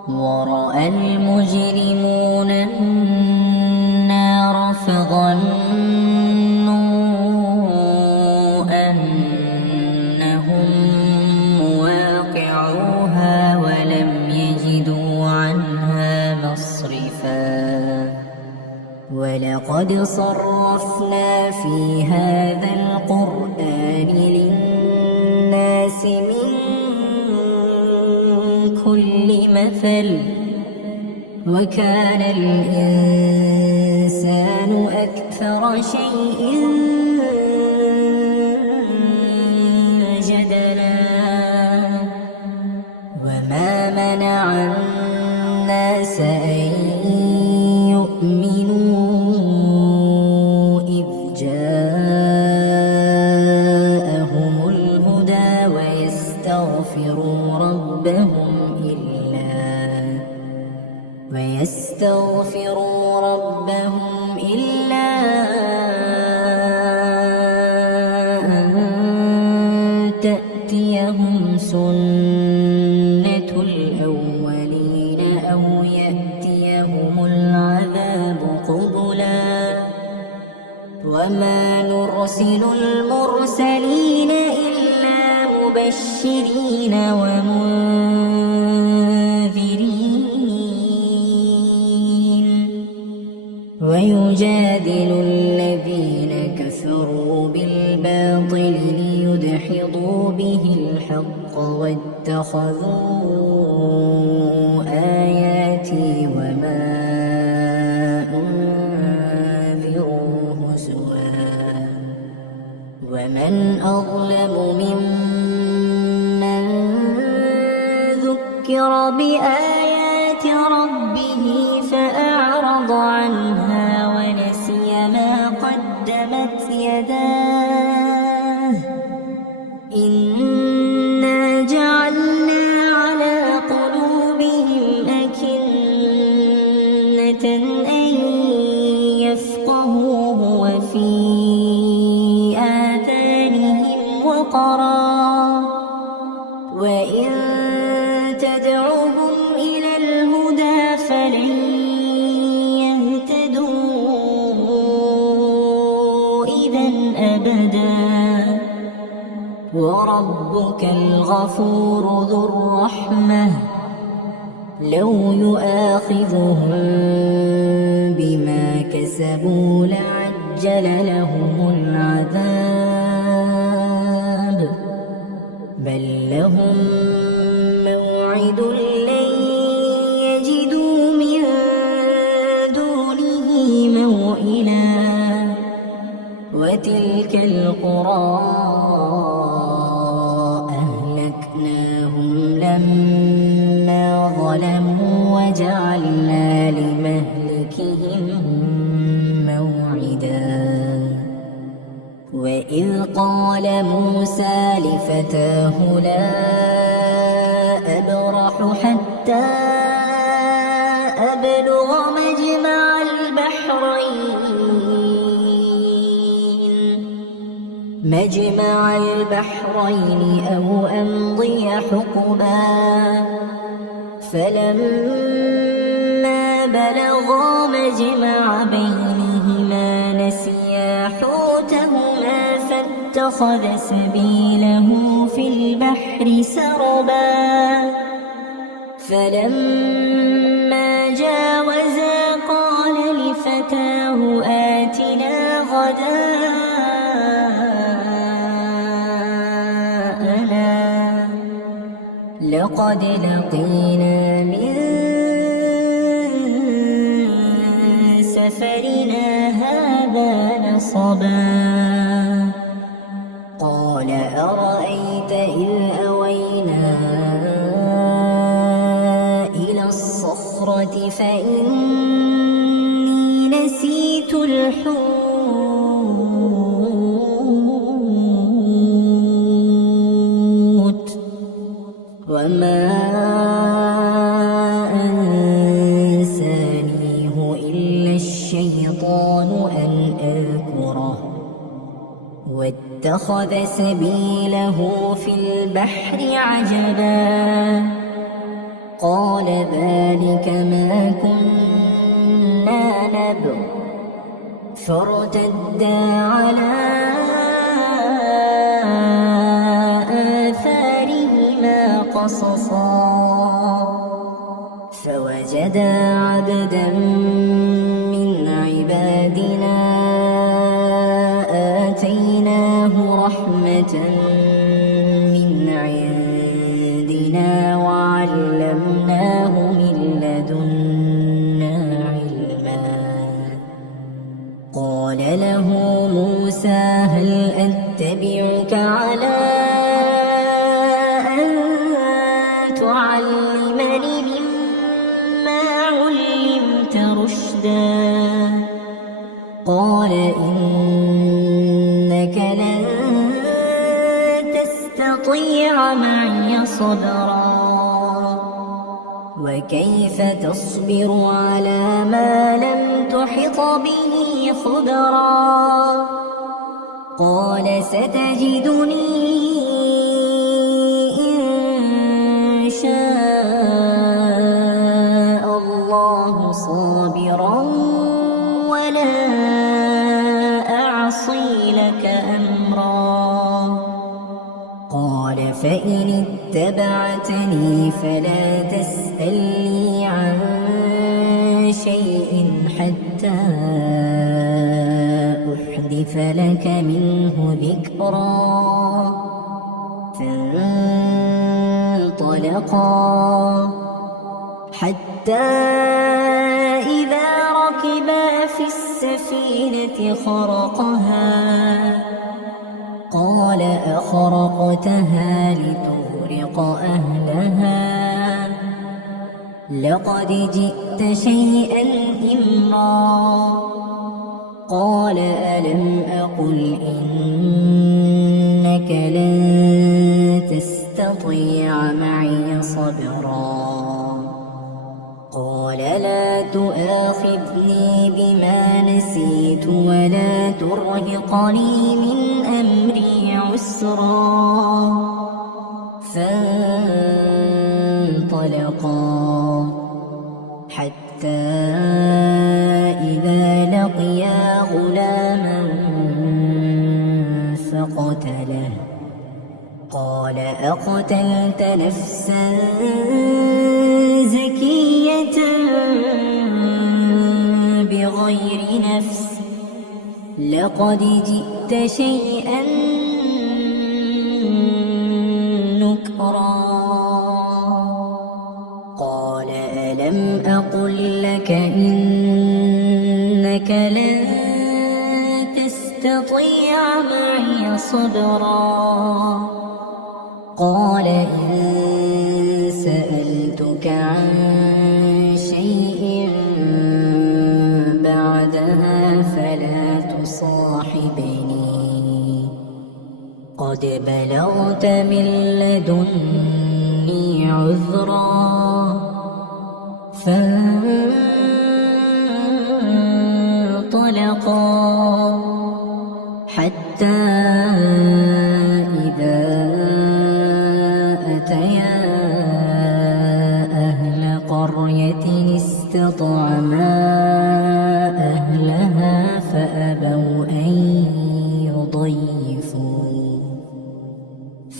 ورأى المجرمون النار فظنوا أنهم مواقعوها ولم يجدوا عنها مصرفا ولقد صرفنا في هذا القرآن للناس من كل مثل وكان الإنسان أكثر شيء جدلا وما منع الناس أن يؤمنوا إذ جاءهم الهدى ويستغفروا ربهم إلا أن تأتيهم سنة الأولين أو يأتيهم العذاب قبلا وما نرسل المرسلين إلا مبشرين ومنذرين ويجادل الذين كفروا بالباطل ليدحضوا به الحق واتخذوا آياتي وما أنذروا هزوا ومن أظلم ممن ذكر بآيات ربك الغفور ذو الرحمة لو يؤاخذهم بما كسبوا لعجل لهم العذاب بل لهم موعد لن يجدوا من دونه موئلا وتلك القرى أهلكناهم لما ظلموا وجعلنا لمهلكهم موعدا وإذ قال موسى لفتاه لا أبرح حتى أبلغ مجمع البحرين أو أمضي حقبا فلما بلغا مجمع بينهما نسيا حوتهما فاتخذ سبيله في البحر سربا فلما جاوزا قال لفتاه آتنا غداءنا لقد لقينا من سفرنا هذا نصبا قال أرأيت إذ أوينا إلى الصخرة فإني نسيت الحوت وما أنسانيه إلا الشيطان أن أذكره واتخذ سبيله في البحر عجبا قال ذلك ما كنا نبغ فارتدا على آثارهما قصصا فوجدا عبدا من عبادنا آتيناه رحمة من عندنا وعلمناه من لدنا علما قال له موسى هل أتبعك على أن تعلمني مما علمت رشدا قال إنك لن تستطيع معي صبرا وكيف تصبر على ما لم تحط به خبرا قال ستجدني إن شاء الله صابرا ولا أعصي لك أمرا قال فإن اتبعتني فلا تسألني عن شيء حتى أحدث لك منه ذكرا فانطلقا حتى إذا ركبا في السفينة خرقها قال أخرقتها لتغرق أهلها لقد جئت شيئا إمرا قال ألم أقل إنك لن تستطيع معي صبرا قال لا تؤاخذني بما نسيت ولا ترهقني من أمري عسرا فانطلقا حتى إذا لقيا غلاما فقتله قال قال أقتلت نفسا زكية بغير نفس لقد جئت شيئا نكرا قال ألم أقل لك إنك لن تستطيع معي صبرا قال إن سألتك عن شيء بعدها فلا تصاحبني قد بلغت من لدني عذرا فانطلقا حتى إذا أتيا أهل قرية استطعما أهلها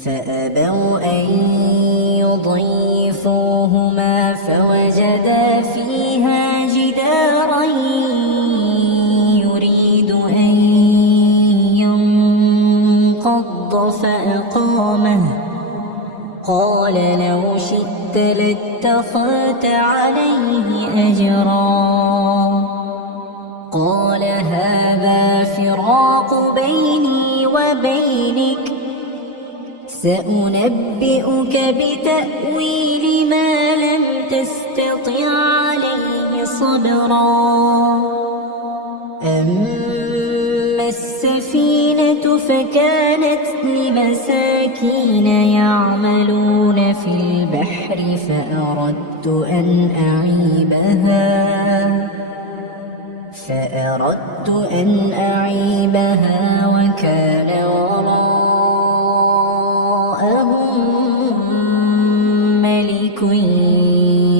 فأبوا أن يضيفوهما فوجدا فيها جدارا يريد أن ينقض فأقامه قال لو شئت لاتخذت عليه أجرا قال هذا فراق بيني وبينك سأنبئك بتأويل ما لم تستطع عليه صبرا أما السفينة فكانت لمساكين يعملون في البحر فأردت أن أعيبها وكان وراءهم ملك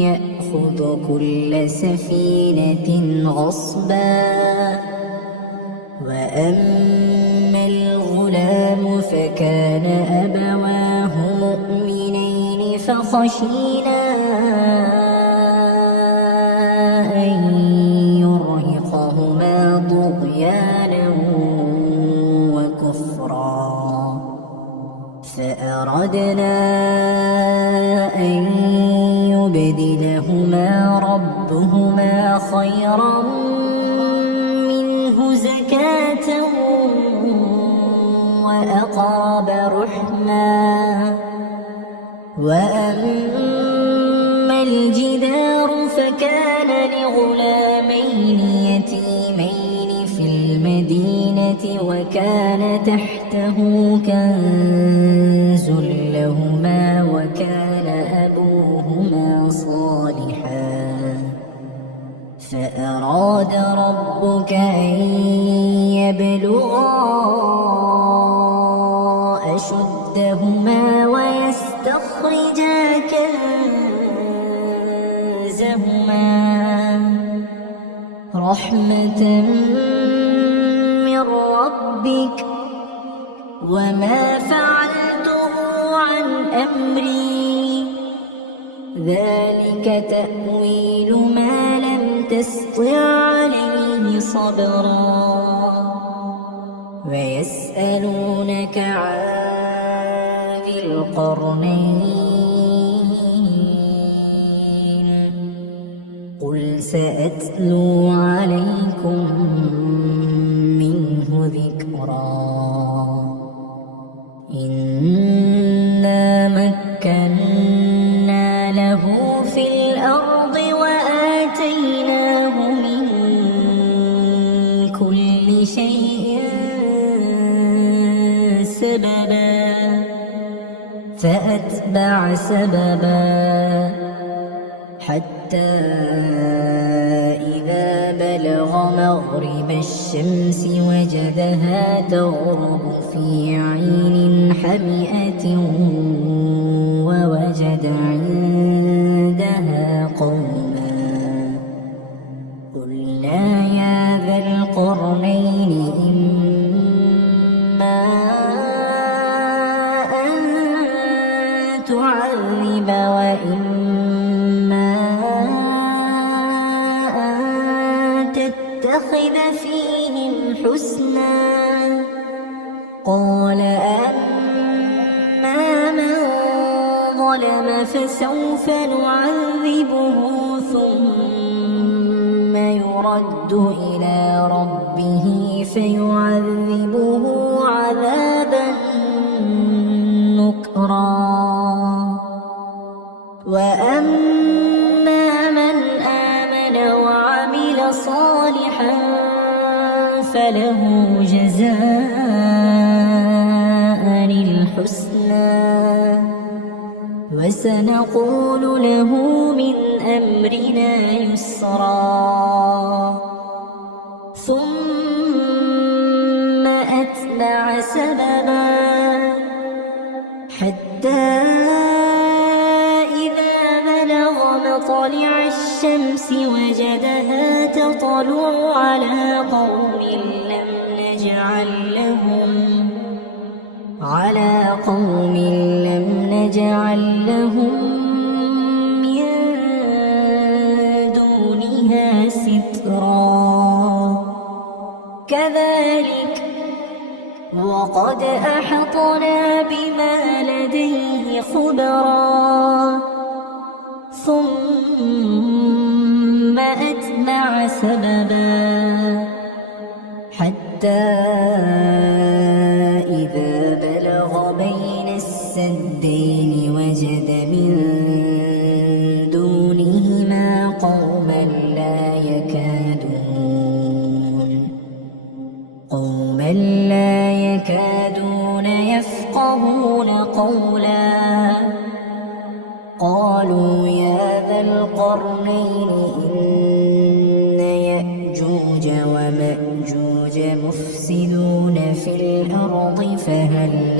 يأخذ كل سفينة غصبا وأما الغلام فكان أبواه مؤمنين فخشينا أن يرهقهما طغيانا وكفرا فأردنا أن يبدلهما ربهما خيرا منه زكاة وأقرب رحما وأما الجدار فكان لغلامين يتيمين في المدينة وكان تحته كنز لهما وكان أبوهما صالحا فأراد ربك أن يبلغا أشدهما ويستخرجا كنزهما رحمة من ربك وما فعلته عن أمري ذلك تأويل ما لم تسطع عليه صبرا ويسألونك عن ذي القرنين قل سأتلو عليكم منه ذكرا إنا مكنا له في الأرض وآتيناه من كل شيء سببا فأتبع سببا حتى إذا بلغ مغرب الشمس وجدها تغرب في عين حمئة ووجد عندها قوما قلنا يا ذا القرنين إما أن نتخذ فيهم حسنا قال أما من ظلم فسوف نعذبه ثم يرد إلى ربه فيعذبه عذابا نكرا وأما من آمن وعمل صالحا فله جزاء الحسنى وسنقول له من أمرنا يسرا ثم أتبع سببا حتى إذا بلغ مطلع الشمس وجدها تطلع على قوم لم نجعل لهم من دونها سترا كذلك وقد أحطنا بما لديه خبرا ثم أتبع سببا حتى إذا بلغ بين السدين وجد من دونهما قوما لا يكادون يفقهون قولا قالوا يا ذا القرنين إن يأجوج ومأجوج مفسدون في الأرض فهل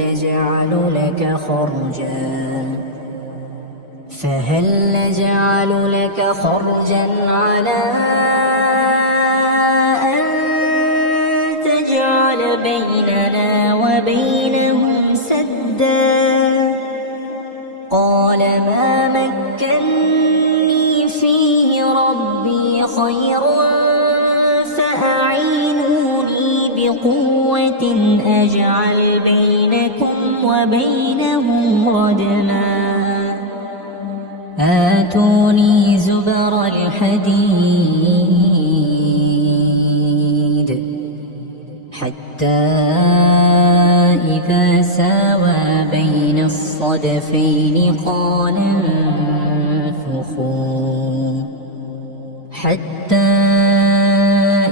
نجعل لك خرجا على أن تجعل بيننا وبينهم سدا قال ما مكني فيه ربي خير فأعينوني بقوة أجعل بينكم وبينهم ردما آتوني زبر الحديد حتى إذا ساوى بين الصدفين قال انفخوا حتى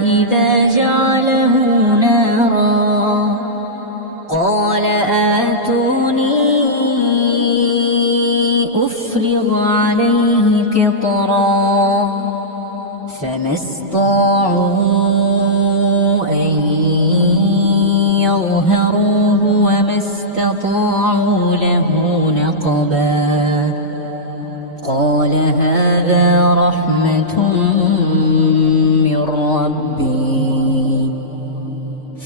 إذا جعله نارا قال آتوني أفرغ عليه قطرا فما استطاعوا أن يظهروه وما استطاعوا له نقبا قال هذا رحمة من ربي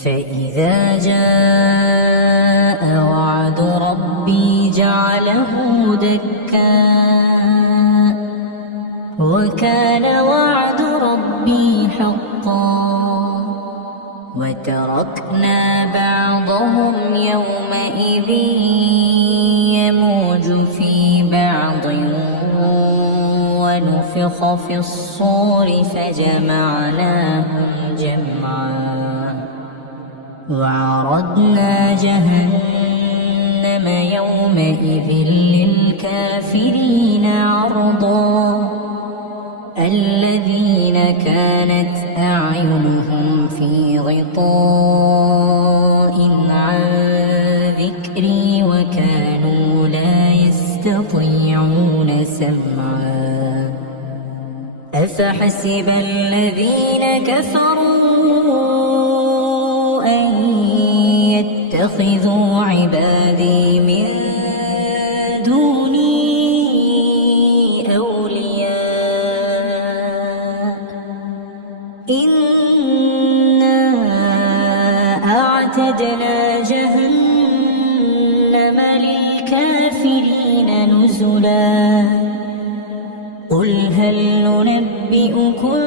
فإذا جاء وعد ربي جعله دكا وكان وعد ربي حقا وتركنا بعضهم يومئذ يموج في بعض ونفخ في الصور فجمعناهم جمعا وعرضنا جهنم يومئذ للكافرين عرضا الذين كانت أعينهم في غطاء عن ذكري وكانوا لا يستطيعون سمعا أفحسب الذين كفروا أن يتخذوا عبادي من دوني أولياء إنا أعتدنا جهنم للكافرين نزلا قل هل ننبئكم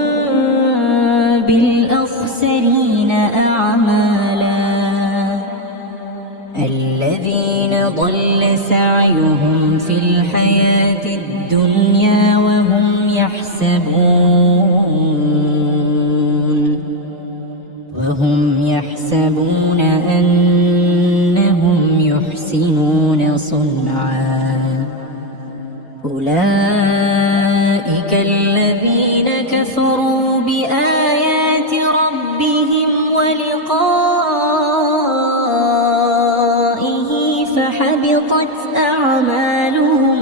بالأخسرين الأخسرين أعمالا الذين ضل سعيهم في الحياة الدنيا وهم يحسبون أنهم يحسنون صنعا أولئك الذين كفروا بآيات ربهم ولقائه فحبطت أعمالهم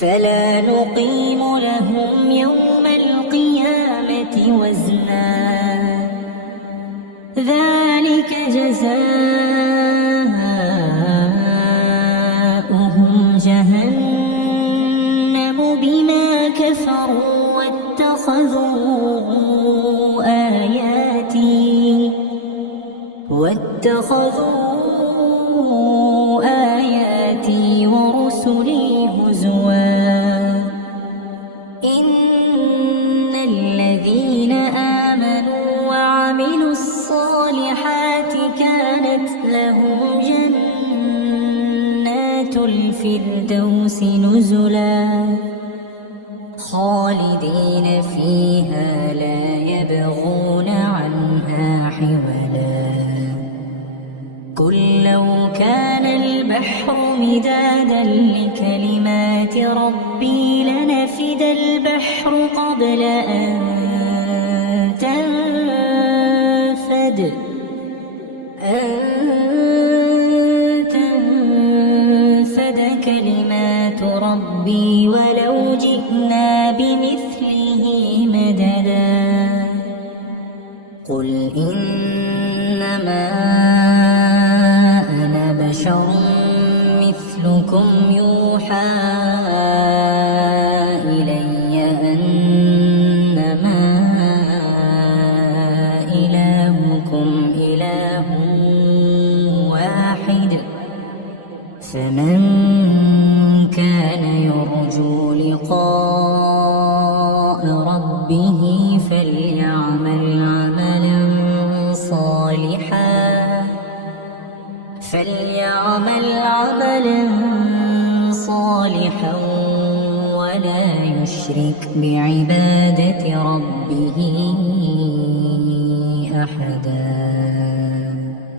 فلا نقيم لهم يوم القيامة وزنا ذلك جزاؤهم جهنم بما كفروا واتخذوا آياتي ورسلي هزوا إن الذين آمنوا وعملوا الصالحات كانت لهم جنات الفردوس نزلا خالدين فيها لا يبغون عنها حولا قل لو كان البحر مدادا لكلمات ربي لنفد البحر قبل أن تنفد كلمات ربي ولو جئنا بمثله مددا قل إنما أنا بشر مثلكم يوحى إلي أنما إلهكم إله واحد فمن كان يرجو لقاء ربه فليعمل عملا صالحا ولا يشرك بعبادة ربه أحدا.